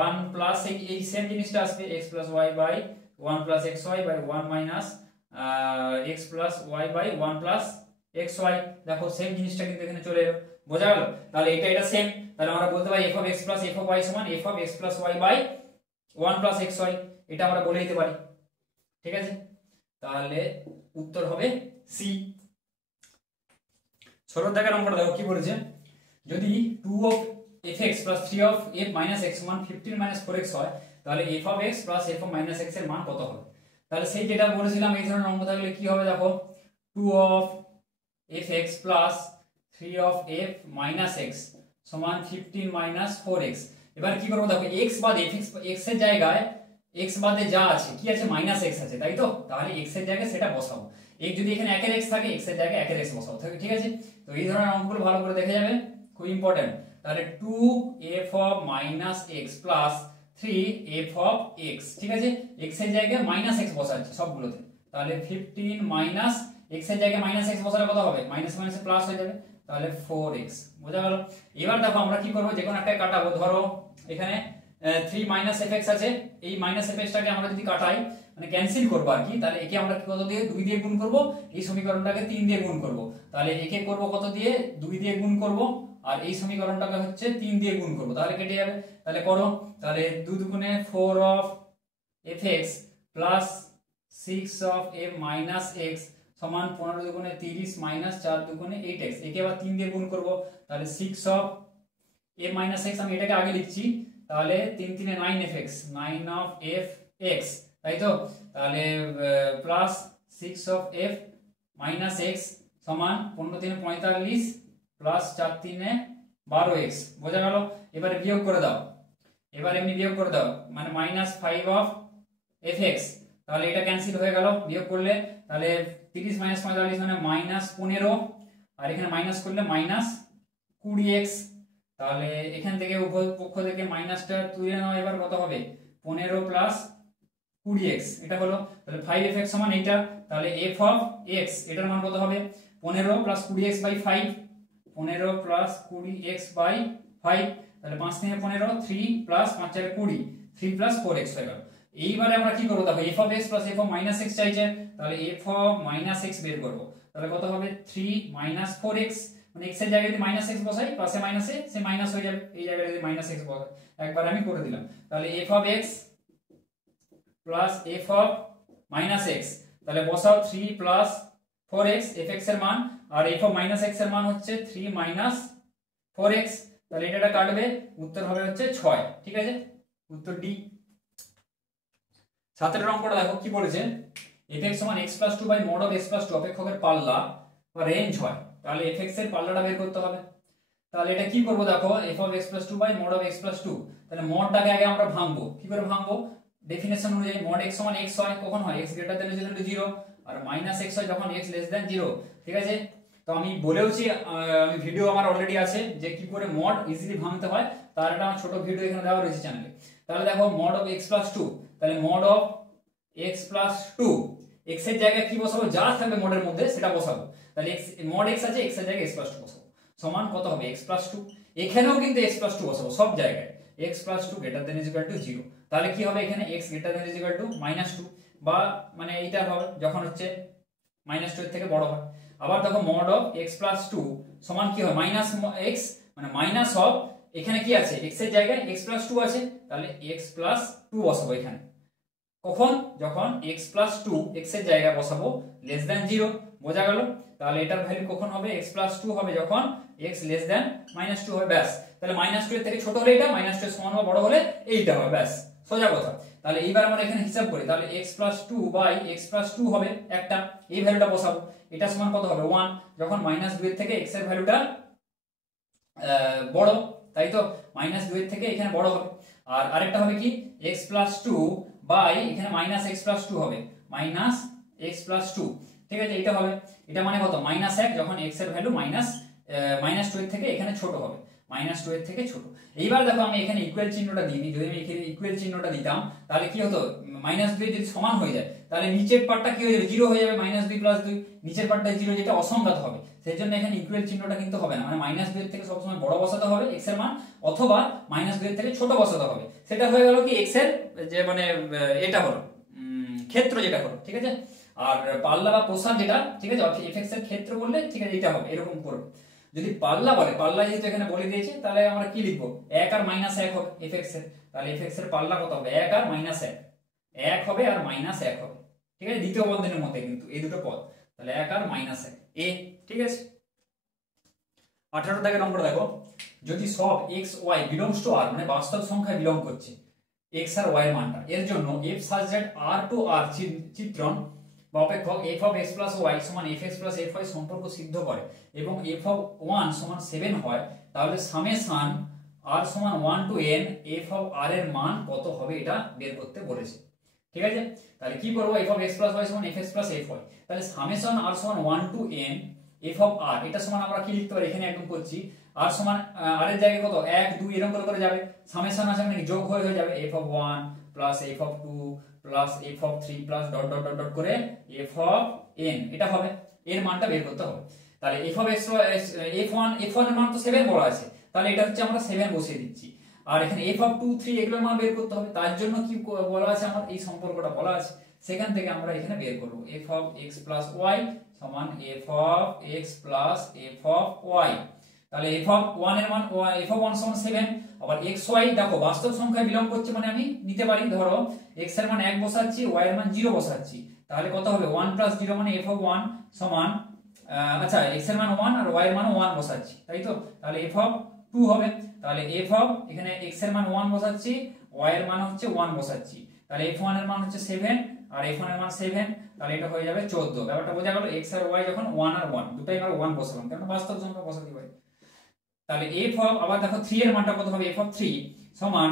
1 প্লাস এই সেম জিনিসটা আসবে x plus Y by 1 plus x y by 1 minus x plus Y by 1 plus x y, দেখো সেম জিনিসটা কিন্তু এখানে চলে এলো, বোঝা গেল। তাহলে এটা সেম, তাহলে আমরা বলতে পারি F of x plus F of Y সমান F of x plus Y by 1 plus x Y, এটা আমরা বলে দিতে পারি, ঠিক আছে। তাহলে উত্তর হবে সি। ছোট দাগের অঙ্কটা দেখো কি বলেছে, যদি 2 of F x plus 3 of F minus x সমান 15 মাইনাস 4x হয় তাহলে F of x plus F of minus x এর মান কত হবে। তাহলে সেই যেটা বলেছিলাম এই ধরনের অঙ্ক থাকলে কি হবে, দেখো 2 of F x plus 3 of F minus x সমান 15 মাইনাস 4x। এবার কি করবো, দেখো এক্স বাদে এক্স এর জায়গায় এক্স বাদে যা আছে কি আছে, মাইনাস এক্স আছে, তাই তো, তাহলে এক্স এর জায়গায় সেটা বসাবো, এক যদি এখানে একের এক্স থাকে এক্স এর জায়গায় একের এক্স বসাবো, ঠিক আছে। তো এই ধরনের অঙ্কগুলো ভালো করে দেখে যাবে, খুব ইম্পর্টেন্ট। তাহলে 2 F of minus x plus 3 F of x, ঠিক আছে, এক্স এর জায়গায় মাইনাস এক্স বসাচ্ছি সবগুলোতে, তাহলে 15 মাইনাস এক্স এর জায়গায় মাইনাস এক্স বসালে কত হবে, মাইনাস মাইনাসে প্লাস হয়ে যাবে, তাহলে 4x, বোঝা গেল। এবার দেখো আমরা কি করবো, যে কোনো একটা কাটাবো, ধরো এখানে 3 মাইনাস এফ এক্স আছে, এই মাইনাস এফ এক্সটাকে আমরা যদি কাটাই মানে ক্যান্সেল করবো আর কি, তাহলে একে আমরা কত দিয়ে 2 দিয়ে গুণ করব, এই সমীকরণটাকে 3 দিয়ে গুণ করব, তাহলে একে করব কত দিয়ে 2 দিয়ে গুণ করব, আর এই সমীকরণটাকে হচ্ছে 3 দিয়ে গুণ করব, তাহলে কেটে যাবে, তাহলে করো, তাহলে 2 দুগুণে 4 of F x plus 6 of F minus x সমান 15 দুগুণে 30 মাইনাস 4 দুগুণে 8x, একে আবার 3 দিয়ে গুণ করব, তাহলে 6 অফ এফ মাইনাস এক্স, আমি এটাকে আগে লিখছি, তাহলে 3 3 9fx 9 অফ এফ এক্স, তাই তো, তাহলে plus 6 of F minus x সমান 15 3 45 প্লাস 4 3 12x, বোঝা গেল। এবারে বিয়োগ করে দাও, এবার এমনি বিয়োগ করে দাও, মানে মাইনাস 5 অফ এফ এক্স, তাহলে এটা ক্যান্সেল হয়ে গেল বিয়োগ করলে, তাহলে 30 মাইনাস 45 মানে মাইনাস 15, আর এখানে মাইনাস করলে মাইনাস 20x, তাহলে এখান থেকে উভয় পক্ষ থেকে মাইনাসটা তুলে নাও, এবার কত হবে 15 প্লাস 20x, এটা হলো, তাহলে 5fx সমান এইটা, তাহলে f অফ x এটার মান কত হবে 15 plus 20x by 5, 15 plus 20x by 5, তাহলে 5 3 15, 3 প্লাস 5 4 20, 3 প্লাস 4x হয়ে গেল। এইবারে আমরা কি করব, দেখো f of x plus f of minus x চাইছে, তাহলে f অফ মাইনাস x বের করব, তাহলে কত হবে 3 মাইনাস 4x, মানে x এর জায়গায় যদি মাইনাস x বসাই পাশে মাইনাসে সে মাইনাস হয়ে যাবে, এই জায়গায় যদি মাইনাস x বসাই, একবার আমি করে দিলাম, তাহলে f of x plus f of minus x, তাহলে বসাও 3 প্লাস 4x fx এর মান, আর f অফ মাইনাস x এর মান হচ্ছে 3 মাইনাস 4x, তাহলে এটা কাটবে, উত্তর হবে হচ্ছে 6, ঠিক আছে, উত্তর ডি। 17 অঙ্কটা দেখো কি বলেছে, fx সমান x plus 2 by mod of x plus 2 অপেক্ষকের পাল্লা বা রেঞ্জ হয়, তাহলে fx এর পাল্লাটা বের করতে হবে। তাহলে এটা কি করব, দেখো f of x plus 2 by mod of x plus 2, তাহলে মডটাকে আগে আমরা ভাঙবো, কি করে ভাঙবো, ডেফিনেশন অনুযায়ী মড x সমান x হয়, কখন হয় x greater than equal to 0, আর মাইনাস x হয় যখন x লেস দ্যান 0, ঠিক আছে। তো আমি বলেওছি, আমি ভিডিও আমার অলরেডি আছে যে কি করে মড ইজিলি ভাঙতে হয়, তার একটা আমার ছোট ভিডিও এখানে দেওয়া রয়েছে চ্যানেলে। তাহলে দেখো মড অফ x প্লাস 2, তাহলে mod of x plus 2, x এর জায়গায় কি বসাবো, যা থাকবে মোডের মধ্যে সেটা বসাবো। তাহলে x mod x আছে, x এর জায়গায় x প্লাস 2 বসাবো, সমান কত হবে x প্লাস 2। এখানেও কিন্তু x প্লাস 2 বসাবো সব জায়গায়, x plus 2 greater then is equal to 0। তাহলে কি হবে এখানে x greater than is equal to -2, বা মানে এইটা হবে যখন হচ্ছে -2 এর থেকে বড় হয়। আবার দেখো mod অফ x প্লাস 2 সমান কি হয় মাইনাস x, মানে মাইনাস অফ, এখানে কি আছে x এর জায়গায় x প্লাস 2 আছে, তাহলে x প্লাস 2 বসাবো এখানে। কখন, যখন x প্লাস 2 x এর জায়গায় বসাবো লেস দ্যান 0, বোঝা গেল। তাহলে এটার ভ্যালু কখন হবে, x প্লাস 2 হবে যখন x লেস দ্যান -2 হবে, ব্যাস। তাহলে -2 এর থেকে ছোট হলে এটা, -2 এর সমান বা বড় হলে এইটা হবে, ব্যাস সোজা কথা। তাহলে এইবার আমরা এখানে হিসাব করি, তাহলে x plus 2 by x plus 2 হবে একটা, এই ভ্যালুটা বসাবো, এটা সমান কত হবে 1, যখন -2 এর থেকে x এর ভ্যালুটা বড়, তাই তো -2 এর থেকে এখানে বড় হবে। আর আরেকটা হবে কি x প্লাস 2 বাই এখানে -x প্লাস 2 হবে, -x প্লাস 2, ঠিক আছে। এটা হবে, এটা মানে কত -1 যখন x এর ভ্যালু -2 এর থেকে এখানে ছোট হবে, -2 এর থেকে ছোট। এইবার দেখো আমি এখানে ইকুয়াল চিহ্নটা দিয়ে দিই, যদি আমি এখানে ইকুয়াল চিহ্নটা দিতাম তাহলে কি হতো, -2 যদি সমান হয়ে যায় তাহলে নিচের পার্টটা কি হয়ে যাবে, 0 হয়ে যাবে, -2 প্লাস 2, নিচের পার্টটা 0, যেটা অসংজ্ঞাত হবে। সেই জন্য এখানে ইকুয়াল চিহ্নটা কিন্তু হবে না, মানে -2 এর থেকে সবসময় বড় বসাতে হবে x এর মান, অথবা -2 এর থেকে ছোট বসাতে হবে। সেটা হয়ে গেল কি x এর যে মানে এটা হলো ক্ষেত্র যেটা হলো, ঠিক আছে। আর পাল্লা বা প্রসার যেটা, ঠিক আছে, fx এর ক্ষেত্র বললে ঠিক আছে এটা হবে, এরকম করবে। যদি পাল্লা বলে, পাল্লা যেহেতু এখানে বলে দিয়েছে তাহলে আমরা কি লিখবো, 1 আর -1 হবে fx এর। তাহলে fx এর পাল্লা কত হবে, 1 আর -1, 1 হবে আর -1 হবে, ঠিক আছে, দ্বিতীয় বন্ধনীর মধ্যে কিন্তু এই দুটো পদ। তাহলে 1 আর -1 a, ঠিক আছে। 18 দাগের নম্বর দেখো, যদি সব x y belongs to r, মানে বাস্তব সংখ্যায় বিলং করছে x আর y এর মানটা, এর জন্য f such that r to r চিত্রণ বা অপেক্ষক f of x plus y সমান fx plus fy সম্পর্ক সিদ্ধ করে এবং f of 1 সমান 7 হয়, তাহলে সামেশন r সমান 1 to n f of r এর মান কত হবে এটা বের করতে বলেছে, ঠিক আছে। তাহলে কি করব, f of x plus y সমান fx plus fy, তাহলে সামেশন r সমান 1 to n f of r, এটা সমান আমরা কি লিখতে পারি, এখানে একদম করছি r সমান r এর জায়গায় কত 1 2 এরকম করে করে যাবে, সামেশন আছে মানে যোগ হয়ে যাবে f of 1 plus f of 2 plus f of 3 plus dot dot dot dot করে f of n, এটা হবে, এর মানটা বের করতে হবে। তাহলে f of x f1 এর মান তো 7 বলা আছে, তাহলে এটা হচ্ছে আমরা 7 বসিয়ে দিচ্ছি। আর এখানে f of 2 3 এগুলোর মান বের করতে হবে, তার জন্য কি বলা আছে, আমার এই সম্পর্কটা বলা আছে, সেখান থেকে আমরা এখানে বের করব f of x plus y সমান f of x plus f of y। তাহলে f of 1 এর মান f of 1 সমান 7, আবার x y দেখো বাস্তব সংখ্যায় বিলং করছে মানে আমি নিতে পারি, ধরো x এর মান 1 বসাচ্ছি, y এর মান 0 বসাচ্ছি, তাহলে কত হবে 1 plus 0 মানে f of 1 সমান আচ্ছা x এর মান 1 আর y এর মান 1 বসাচ্ছি, তাই তো, তাহলে f of 2 হবে। তাহলে f of এখানে x এর মান 1 বসাচ্ছি, y এর মান হচ্ছে 1 বসাচ্ছি, তাহলে f1 এর মান হচ্ছে 7 আর f1 এর মান 7, তাহলে এটা হয়ে যাবে 14। ব্যাপারটা বোঝা গেল, x আর y যখন 1 আর 1 দুটোই আমরা 1 বসালাম, কারণ বাস্তব সংখ্যা বসাতে পারি। তাহলে f of, আবার দেখো 3 এর মানটা কত হবে, f of 3 সমান,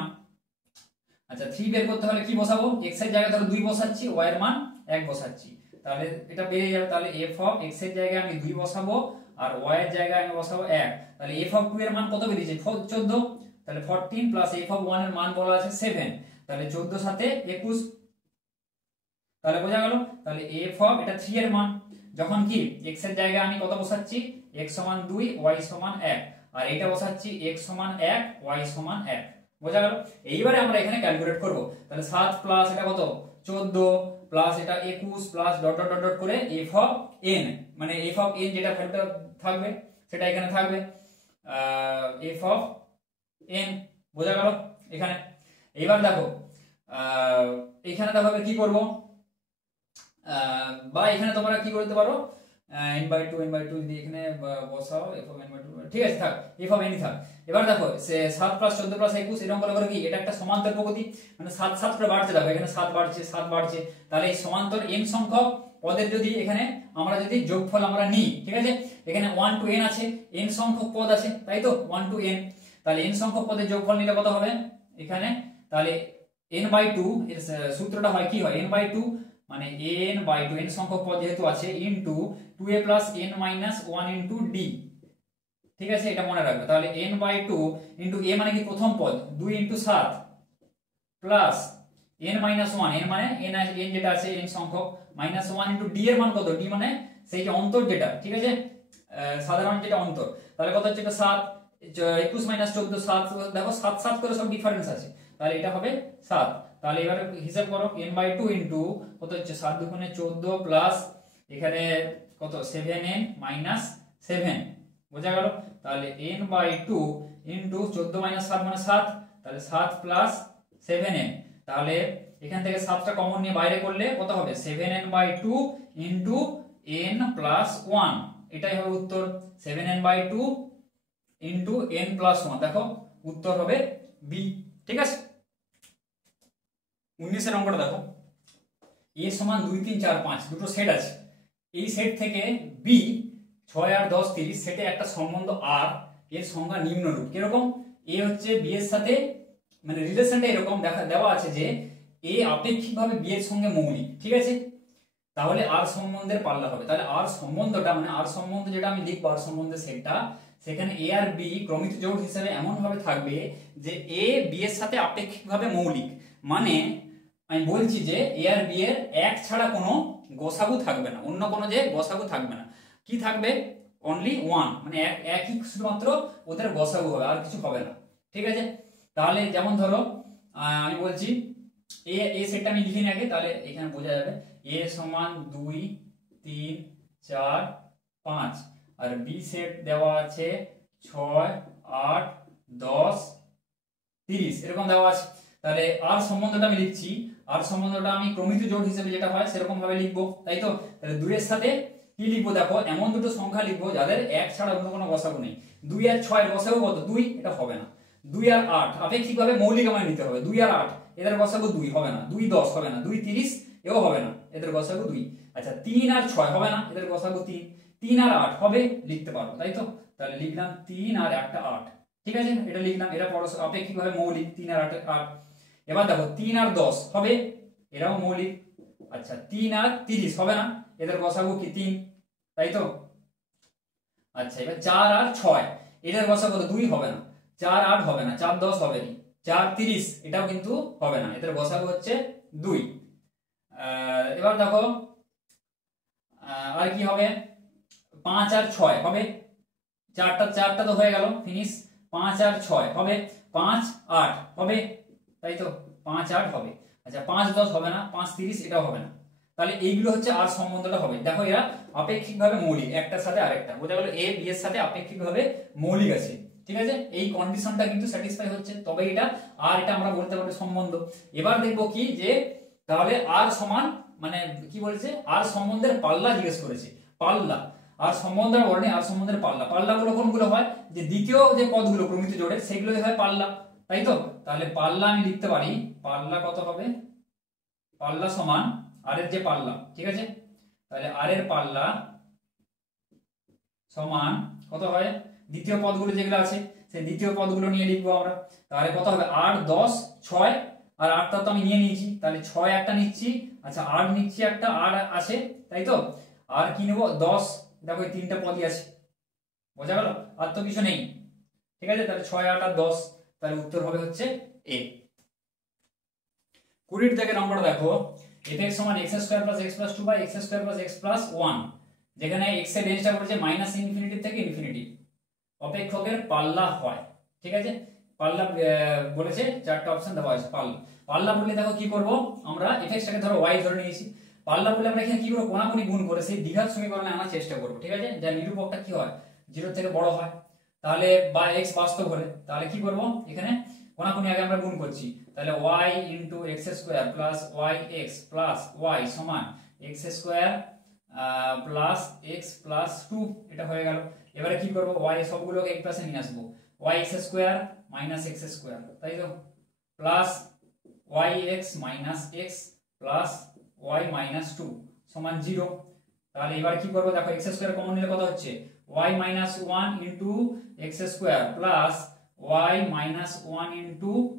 আচ্ছা 3 বের করতে হলে কি বসাবো, x এর জায়গায় ধরো 2 বসাচ্ছি, y এর মান 1 বসাচ্ছি, তাহলে এটা বেরিয়ে যাবে। তাহলে f of x এর জায়গায় আমি 2 বসাবো আর y এর জায়গায় আমি বসাবো 1, তাহলে f of 2 এর মান কত বেরিয়েছে 14, তাহলে 14 প্লাস f of 1 এর মান বলা আছে 7, তাহলে 14 সাথে 21, তাহলে বোঝা গেল। তাহলে f of এটা 3 এর মান, যখন কি x এর জায়গায় আমি কত বসাচ্ছি, x সমান 2 y সমান 1, আর এটা বসাচ্ছি x সমান 1 y সমান 1, বোঝা গেল। এইবারে আমরা এখানে ক্যালকুলেট করব, তাহলে 7 প্লাস এটা কত 14 প্লাস এটা 21 প্লাস ডট ডট ডট করে f of n, মানে f of n যেটা ভ্যালুটা থাকবে সেটা এখানে থাকবে f of n, বোঝা গেল এখানে। এইবার দেখো এখানে দেখো কি করব, বা এখানে তোমরা কি করতে পারো n/2 যদি এখানে বসাও f of n/2, ঠিক আছে থাক f of n ই থাক। এবার দেখো 7 প্লাস 14 প্লাস 21 এরকম করে কি এটা একটা সমান্তর প্রগতি, মানে 7 7 করে বাড়ছে, দেখো এখানে 7 বাড়ছে 7 বাড়ছে, তাহলে এই সমান্তর n সংখ্যক পদের যদি এখানে আমরা যদি যোগফল আমরা নিই, ঠিক আছে, এখানে 1 to n আছে, n সংখ্যক পদ আছে, তাই তো 1 to n, তাহলে n সংখ্যক পদের যোগফল নিলে কত হবে এখানে, তাহলে n/2 এর সূত্রটা হয় কি হয় n/2, মানে n/2 n সংখ্যক পদ যেহেতু আছে ইনটু 2a + n - 1 * d, ঠিক আছে, এটা মনে রাখবে। তাহলে n/2 ইনটু a মানে কি প্রথম পদ 2 * 7 plus n minus one, n মানে n যেটা আছে n সংখ্যক, মাইনাস ওয়ান ইন্টু ডি এর মান কত, ডি মানে সেই যে অন্তর যেটা, ঠিক আছে, সাধারণ যেটা অন্তর, তাহলে কত হচ্ছে, এটা 7, 21 মাইনাস 14 7, দেখো 7 7 করে সব ডিফারেন্স আছে, তাহলে এটা হবে 7। তাহলে এবারে হিসাব করো n/2 ইনটু কত হচ্ছে 7 দুগুণে 14 প্লাস এখানে কত 7n মাইনাস 7, বোঝা গেল। তাহলে n/2 ইনটু 14 মাইনাস 7 মানে 7, তাহলে 7 প্লাস 7n, তাহলে এখান থেকে 7টা কমন নিয়ে বাইরে করলে কত হবে 7n/2 ইনটু n প্লাস 1, এটাই হবে উত্তর, 7n/2 ইনটু n প্লাস 1, দেখো উত্তর হবে বি, ঠিক আছে। 19 এর অঙ্কটা দেখো, a সমান 2 3 4 5 দুটো সেট আছে, এই সেট থেকে b 6 8 10 30 সেটে একটা সম্বন্ধ r এর সংজ্ঞা নিম্নরূপ, কিরকম, a হচ্ছে b এর সাথে, মানে রিলেশনটা এরকম দেওয়া আছে যে a আপেক্ষিকভাবে b এর সঙ্গে মৌলিক, ঠিক আছে, তাহলে r সম্বন্ধের পাল্লা হবে, তাহলে r সম্বন্ধটা মানে r সম্বন্ধ যেটা আমি লিখবো, r সম্বন্ধের সেটটা, সেখানে a আর b ক্রমিত জোড় হিসেবে এমন ভাবে থাকবে যে a b এর সাথে আপেক্ষিকভাবে মৌলিক, মানে আমি বলছি যে a আর b এর এক ছাড়া কোনো গসাগু থাকবে না, অন্য কোনো যে গসাগু থাকবে না, কি থাকবে, অনলি ওয়ান, মানে একই শুধুমাত্র ওদের গসাগু হবে, আর কিছু হবে না, ঠিক আছে। তাহলে যেমন ধরো আমি বলছি এ সেটটা আমি লিখে নিই আগে, তাহলে এখানে বোঝা যাবে, a সমান 2 3 4 5, আর b সেট দেওয়া আছে 6 8 10 30 এরকম দেওয়া আছে। তাহলে আর সম্বন্ধটা আমি লিখছি, আর সম্বন্ধটা আমি ক্রমিত জোড় হিসেবে যেটা হয় সেরকম ভাবে লিখবো, তাই তো। তাহলে 2 এর সাথে কি লিখবো, দেখো এমন দুটো সংখ্যা লিখবো যাদের এক ছাড়া অন্য কোনো গসাগু নেই। 2 আর 6 এর গসাগু কত, 2, এটা হবে না। 2 আর 8 আপেক্ষিকভাবে মৌলিক আমায় নিতে হবে, 2 আর 8 এদের গসাগু 2 হবে না, 2 10 হবে না, 2 30 এও হবে না, এদের গসাগু 2। আচ্ছা 3 আর 6 হবে না, এদের গসাগু 3, 3 আর 8 হবে, লিখতে পারবো, তাই তো। তাহলে লিখলাম 3 আর একটা 8, ঠিক আছে, এটা লিখলাম, এরা পরস্পর আপেক্ষিকভাবে মৌলিক, 3 আর 8। এবার দেখো 3 আর 10 হবে, এরাও মৌলিক। আচ্ছা 3 আর 30 হবে না, এদের গসাগু কি 3, তাই তো। আচ্ছা এবার 4 আর 6 এদের গসাগু 2 হবে না, 4 8 হবে না, 4 10 হবে না, 4 30 এটাও কিন্তু হবে না, এদের গসাগু হচ্ছে 2। এবার দেখো আর কি হবে, 5 আর 6 হবে, চারটা তো হয়ে গেল, ফিনিশ। 5 আর 6 হবে, 5 8 হবে, তাই তো, 5 8 হবে। আচ্ছা 5 10 হবে না, 5 30 এটাও হবে না। তাহলে এইগুলো হচ্ছে আর সম্বন্ধটা হবে, দেখো এরা আপেক্ষিকভাবে মৌলিক, একটার সাথে আরেকটা, বোঝা গেল, এ বি এর সাথে আপেক্ষিকভাবে মৌলিক আছে, ঠিক আছে, এই কন্ডিশনটা কিন্তু স্যাটিসফাই হচ্ছে, তবে এটা আর এটা আমরা বলতে পারি সম্বন্ধ। এবার দেখবো কি যে তাহলে আর সমান, মানে কি বলেছে, আর সম্বন্ধের পাল্লা জিজ্ঞেস করেছে, পাল্লা, আর সম্বন্ধের বর্ণে আর সম্বন্ধের পাল্লা, পাল্লাগুলো কোনগুলো হয়, যে দ্বিতীয় যে পদগুলো ক্রমিত জোড়ের সেগুলোই হয় পাল্লা, তাই তো। তাহলে পাল্লা আমি লিখতে পারি, পাল্লা কত হবে, পাল্লা সমান আর এর যে পাল্লা, ঠিক আছে, তাহলে আর এর পাল্লা সমান কত হয়, দ্বিতীয় পদগুলো যেগুলো আছে সেই দ্বিতীয় পদগুলো নিয়ে লিখবো আমরা। তাহলে কত হবে, 8 10 6, আর 8টা তো আমি নিয়ে নিয়েছি, তাহলে 6 একটা নিচ্ছি, আচ্ছা 8 নিচ্ছি, একটা 8 আছে, তাই তো। আর কি নেবো, 10, দেখো এই তিনটা পদই আছে, বোঝা গেল, আর তো কিছু নেই, ঠিক আছে। তাহলে 6 8 আর 10, তাহলে উত্তর হবে হচ্ছে এ। 20 থেকে নম্বর দেখো, f(x) সমান x² + x + 2 x² + x + 1, যেখানে x এর রেঞ্জটা পড়েছে -ইনফিনিটি থেকে ইনফিনিটি, অপেক্ষকের পাল্লা হয়, ঠিক আছে। পাল্লা বলেছে, চারটা অপশন দেওয়া আছে, পাল্লা, পাল্লা বললে দেখো কি করব আমরা, f(x) টাকে ধরো y ধরে নিয়েছি, পাল্লা বলে আমরা এখানে কি করব, কোণাকুণি গুণ করে সেই দ্বিঘাত সমীকরণে আনার চেষ্টা করব, ঠিক আছে, যা নিরূপকটা কি হয় 0 থেকে বড় হয়, তাহলে বা x বাস্তব হলে, তাহলে কি করব, এখানে কোণাকুণি আগে আমরা গুণ করছি, তাহলে y * x² + yx + y সমান x² + x + 2, এটা হয়ে গেল। এবারে কি করব, y সবগুলোকে এক পাশে নিয়ে আসবো, yx² - x², তাই তো, plus yx - x plus y - 2 সমান 0। তাহলে এবার কি করব, দেখো x² কমন নিলে কত হচ্ছে, y - 1 * x² plus y - 1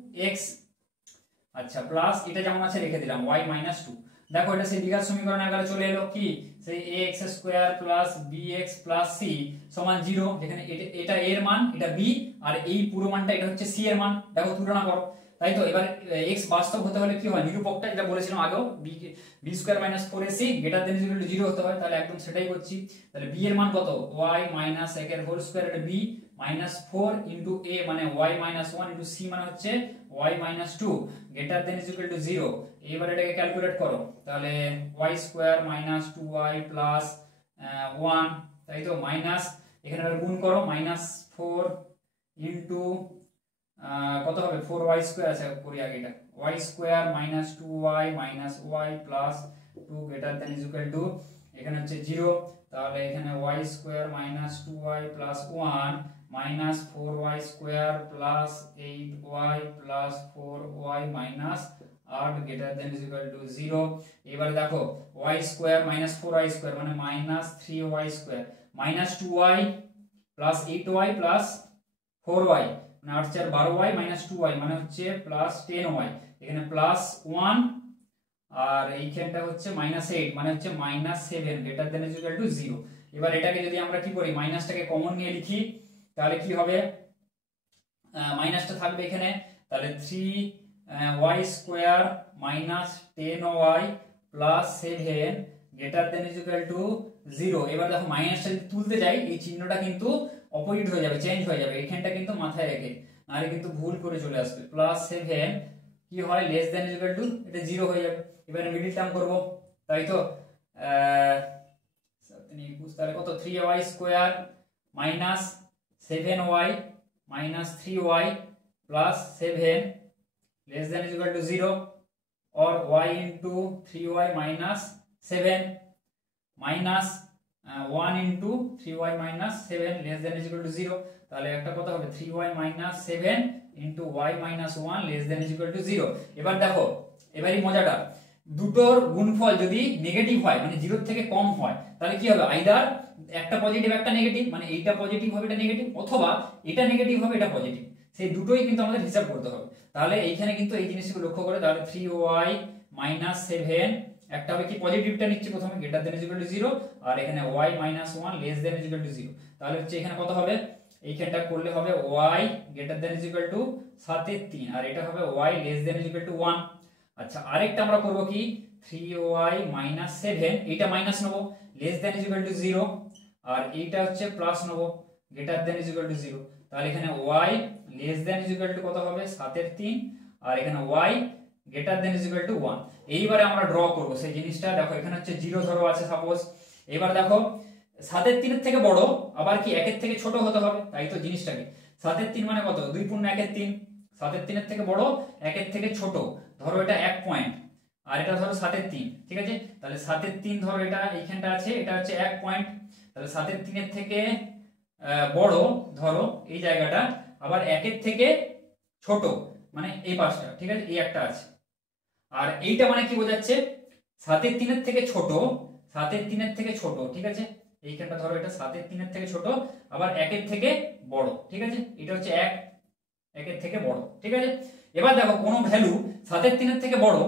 * x, আচ্ছা প্লাস এটা যেমন আছে রেখে দিলাম y - 2, দেখো এটা সেই দ্বিঘাত সমীকরণে আকারে চলে এলো, কি সেই ax² + bx + c সমান 0, যেখানে এটা a এর মান, এটা b, আর এই পুরো মানটা এটা হচ্ছে c এর মান, দেখো তুলনা করো, তাই তো। এবার x বাস্তব হতে হলে কি হয়, নিরূপকটা যেটা বলেছিলাম আগেও, b square minus 4ac greater than equal to 0 হতে হয়, তাহলে একদম সেটাই করছি। তাহলে b এর মান কত, y মাইনাস 1 এর হোল স্কয়ার, এটা b মাইনাস 4 ইনটু a মানে y মাইনাস 1 ইনটু c মানে হচ্ছে y minus 2 greater than equal to 0। এবার এটাকে ক্যালকুলেট করো, তাহলে y square minus 2y plus 1, তাই তো, মাইনাস এখানে গুণ করো, মাইনাস 4 ইনটু কত হবে 4y স্কয়ার, আছে করি আগে এটা, y square minus 2y minus y plus 2 greater than equal to, এখানে হচ্ছে 0, তাহলে এখানে y square minus 2y plus 1 minus 4y square plus 8y plus 4y minus 8 greater than equal to 0। এবারে দেখো y square minus 4y square মানে minus 3y square minus 2y plus 8y plus 4y মানে 8 4 12y minus 2y মানে হচ্ছে plus 10y, এখানে plus 1 আর এইখানটা হচ্ছে minus 8 মানে হচ্ছে minus 7 greater than equal to 0। এবার এটাকে যদি আমরা কি করি, মাইনাসটাকে কমন নিয়ে লিখি, তাহলে কি হবে, মাইনাসটা থাকবে এখানে, তাহলে 3y square minus 10y plus 7 greater than equal to 0। এবার দেখো মাইনাসটা যদি তুলতে যাই এই চিহ্নটা কিন্তু অপোজিট হয়ে যাবে, চেঞ্জ হয়ে যাবে, এখানটা কিন্তু মাথায় রেখে, নাহলে কিন্তু ভুল করে চলে আসবে। প্লাস 7 কি হয়, লেস দেন ইকুয়াল টু, এটা 0 হয়ে যাবে। এবারে মিডল টার্ম করব, তাই তো, 7 তাহলে কত, 3y square minus 7y minus 3y plus 7 less than equal to 0 और y into 3y minus 7 minus 1 into 3y minus 7 less than is equal to 0, তাহলে একটা কত হবে 3y minus 7 into y minus 1 less than is equal to 0। এবার দেখো এবারই মজাটা, দুটোর গুণফল যদি নেগেটিভ হয় মানে 0 থেকে কম হয় তাহলে কি হবে, আইদার একটা পজিটিভ একটা নেগেটিভ, মানে এইটা পজিটিভ হবে এটা নেগেটিভ, অথবা এটা নেগেটিভ হবে এটা পজিটিভ, সেই দুটোই কিন্তু আমাদের হিসাব করতে হবে। তাহলে এইখানে কিন্তু এই জিনিসগুলো লক্ষ্য করে, তাহলে 3y minus 7 একটা হবে কি, পজিটিভটা নিচ্ছে প্রথমে গ্রেটার দেন ইকুয়াল টু 0, আর এখানে y minus 1 less than equal to 0, তাহলে হচ্ছে এখানে কত হবে, এইখানটা করলে হবে y greater than equal two 7/3 আর এটা হবে y less than equal two 1। আচ্ছা আরেকটা আমরা করব কি, 3y minus 7 এটা মাইনাস নেব, লেস দেন ইকুয়াল টু 0, আর এইটা হচ্ছে প্লাস নেব গ্রেটার দেন ইকুয়াল টু 0, তাহলে এখানে y less than equal two কত হবে 7/3 আর এখানে y greater than equal two 1। এইবারে আমরা ড্র করব সেই জিনিসটা, দেখো এখানে হচ্ছে 0 ধরো আছে সাপোজ, এবার দেখো 7/3 এর থেকে বড় আবার কি 1 এর থেকে ছোট হতে হবে, তাই তো জিনিসটাকে 7/3 মানে কত, 2 * 1 = 3, 7/3 এর থেকে বড় 1 এর থেকে ছোট, ধরো এটা 1 পয়েন্ট আর এটা ধরো 7/3, ঠিক আছে, তাহলে 7/3 ধরো এটা এইখানটা আছে, এটা হচ্ছে 1 পয়েন্ট, তাহলে 7/3 এর থেকে বড় ধরো এই জায়গাটা, আবার 1 এর থেকে ছোট মানে এই পাশটা, ঠিক আছে, এই একটা আছে, আর এইটা মানে কি বোঝাচ্ছে 7/3 এর থেকে ছোট, 7/3 এর থেকে ছোট, ঠিক আছে, এইখানটা ধরো এটা 7/3 এর থেকে ছোট আবার 1 এর থেকে বড়, ঠিক আছে, এটা হচ্ছে 1 এর থেকে বড়, ঠিক আছে। এবার দেখো কোনো ভ্যালু 7/3 এর থেকে বড়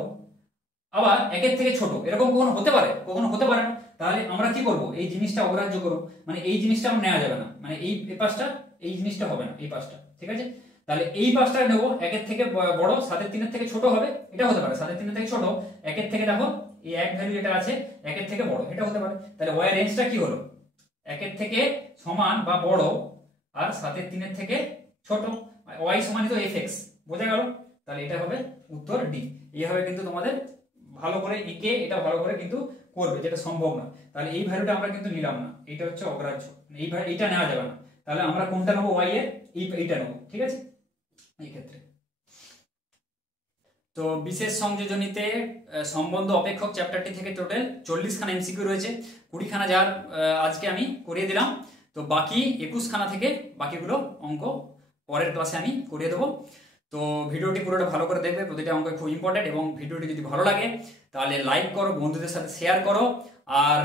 আবার 1 এর থেকে ছোট, এরকম কখনো হতে পারে, কখনো হতে পারে না, তাহলে আমরা কি করব, এই জিনিসটা অগ্রাহ্য করব, মানে এই জিনিসটা আমরা নেওয়া যাবে না, মানে এই পাশটা এই জিনিসটা হবে না, এই পাশটা, ঠিক আছে, তাহলে এই পাশটা নেব 1 এর থেকে বড় 7/3 এর থেকে ছোট হবে, এটা হতে পারে 7/3 এর থেকে ছোট, 1 এর থেকে দেখো এই 1 ভ্যালু যেটা আছে 1 এর থেকে বড়, এটা হতে পারে, তাহলে y এর রেঞ্জটা কি হলো 1 এর থেকে সমান বা বড় আর 7/3 এর থেকে ছোট, y সমানিত fx, বোঝা গেল, তাহলে এটা হবে উত্তর ডি। এইভাবে কিন্তু তোমাদের ভালো করে এঁকে এটা ভালো করে কিন্তু করবে, যেটা সম্ভব না, তাহলে এই ভ্যালুটা আমরা কিন্তু নিলাম না, এটা হচ্ছে অগ্রাহ্য, এইটা নেওয়া যাবে না, তাহলে আমরা কোনটা নেবো, y এর এইটা নেবো, ঠিক আছে, এই ক্ষেত্রে। তো বিশেষ সংযোজনীতে সম্বন্ধ অপেক্ষক চ্যাপ্টারটি থেকে টোটাল 40 খানা এমসিকিউ রয়েছে, 20 খানা যার আজকে আমি করিয়ে দিলাম, তো বাকি 21 খানা থেকে বাকিগুলো অঙ্ক পরের ক্লাসে আমি করিয়ে দেবো। তো ভিডিওটি পুরোটা ভালো করে দেখবে, প্রতিটা অঙ্ক খুব ইম্পর্টেন্ট, এবং ভিডিওটি যদি ভালো লাগে তাহলে লাইক করো, বন্ধুদের সাথে শেয়ার করো, আর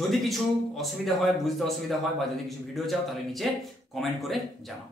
যদি কিছু অসুবিধা হয়, বুঝতে অসুবিধা হয় বা যদি কিছু ভিডিও চাও তাহলে নিচে কমেন্ট করে জানাও।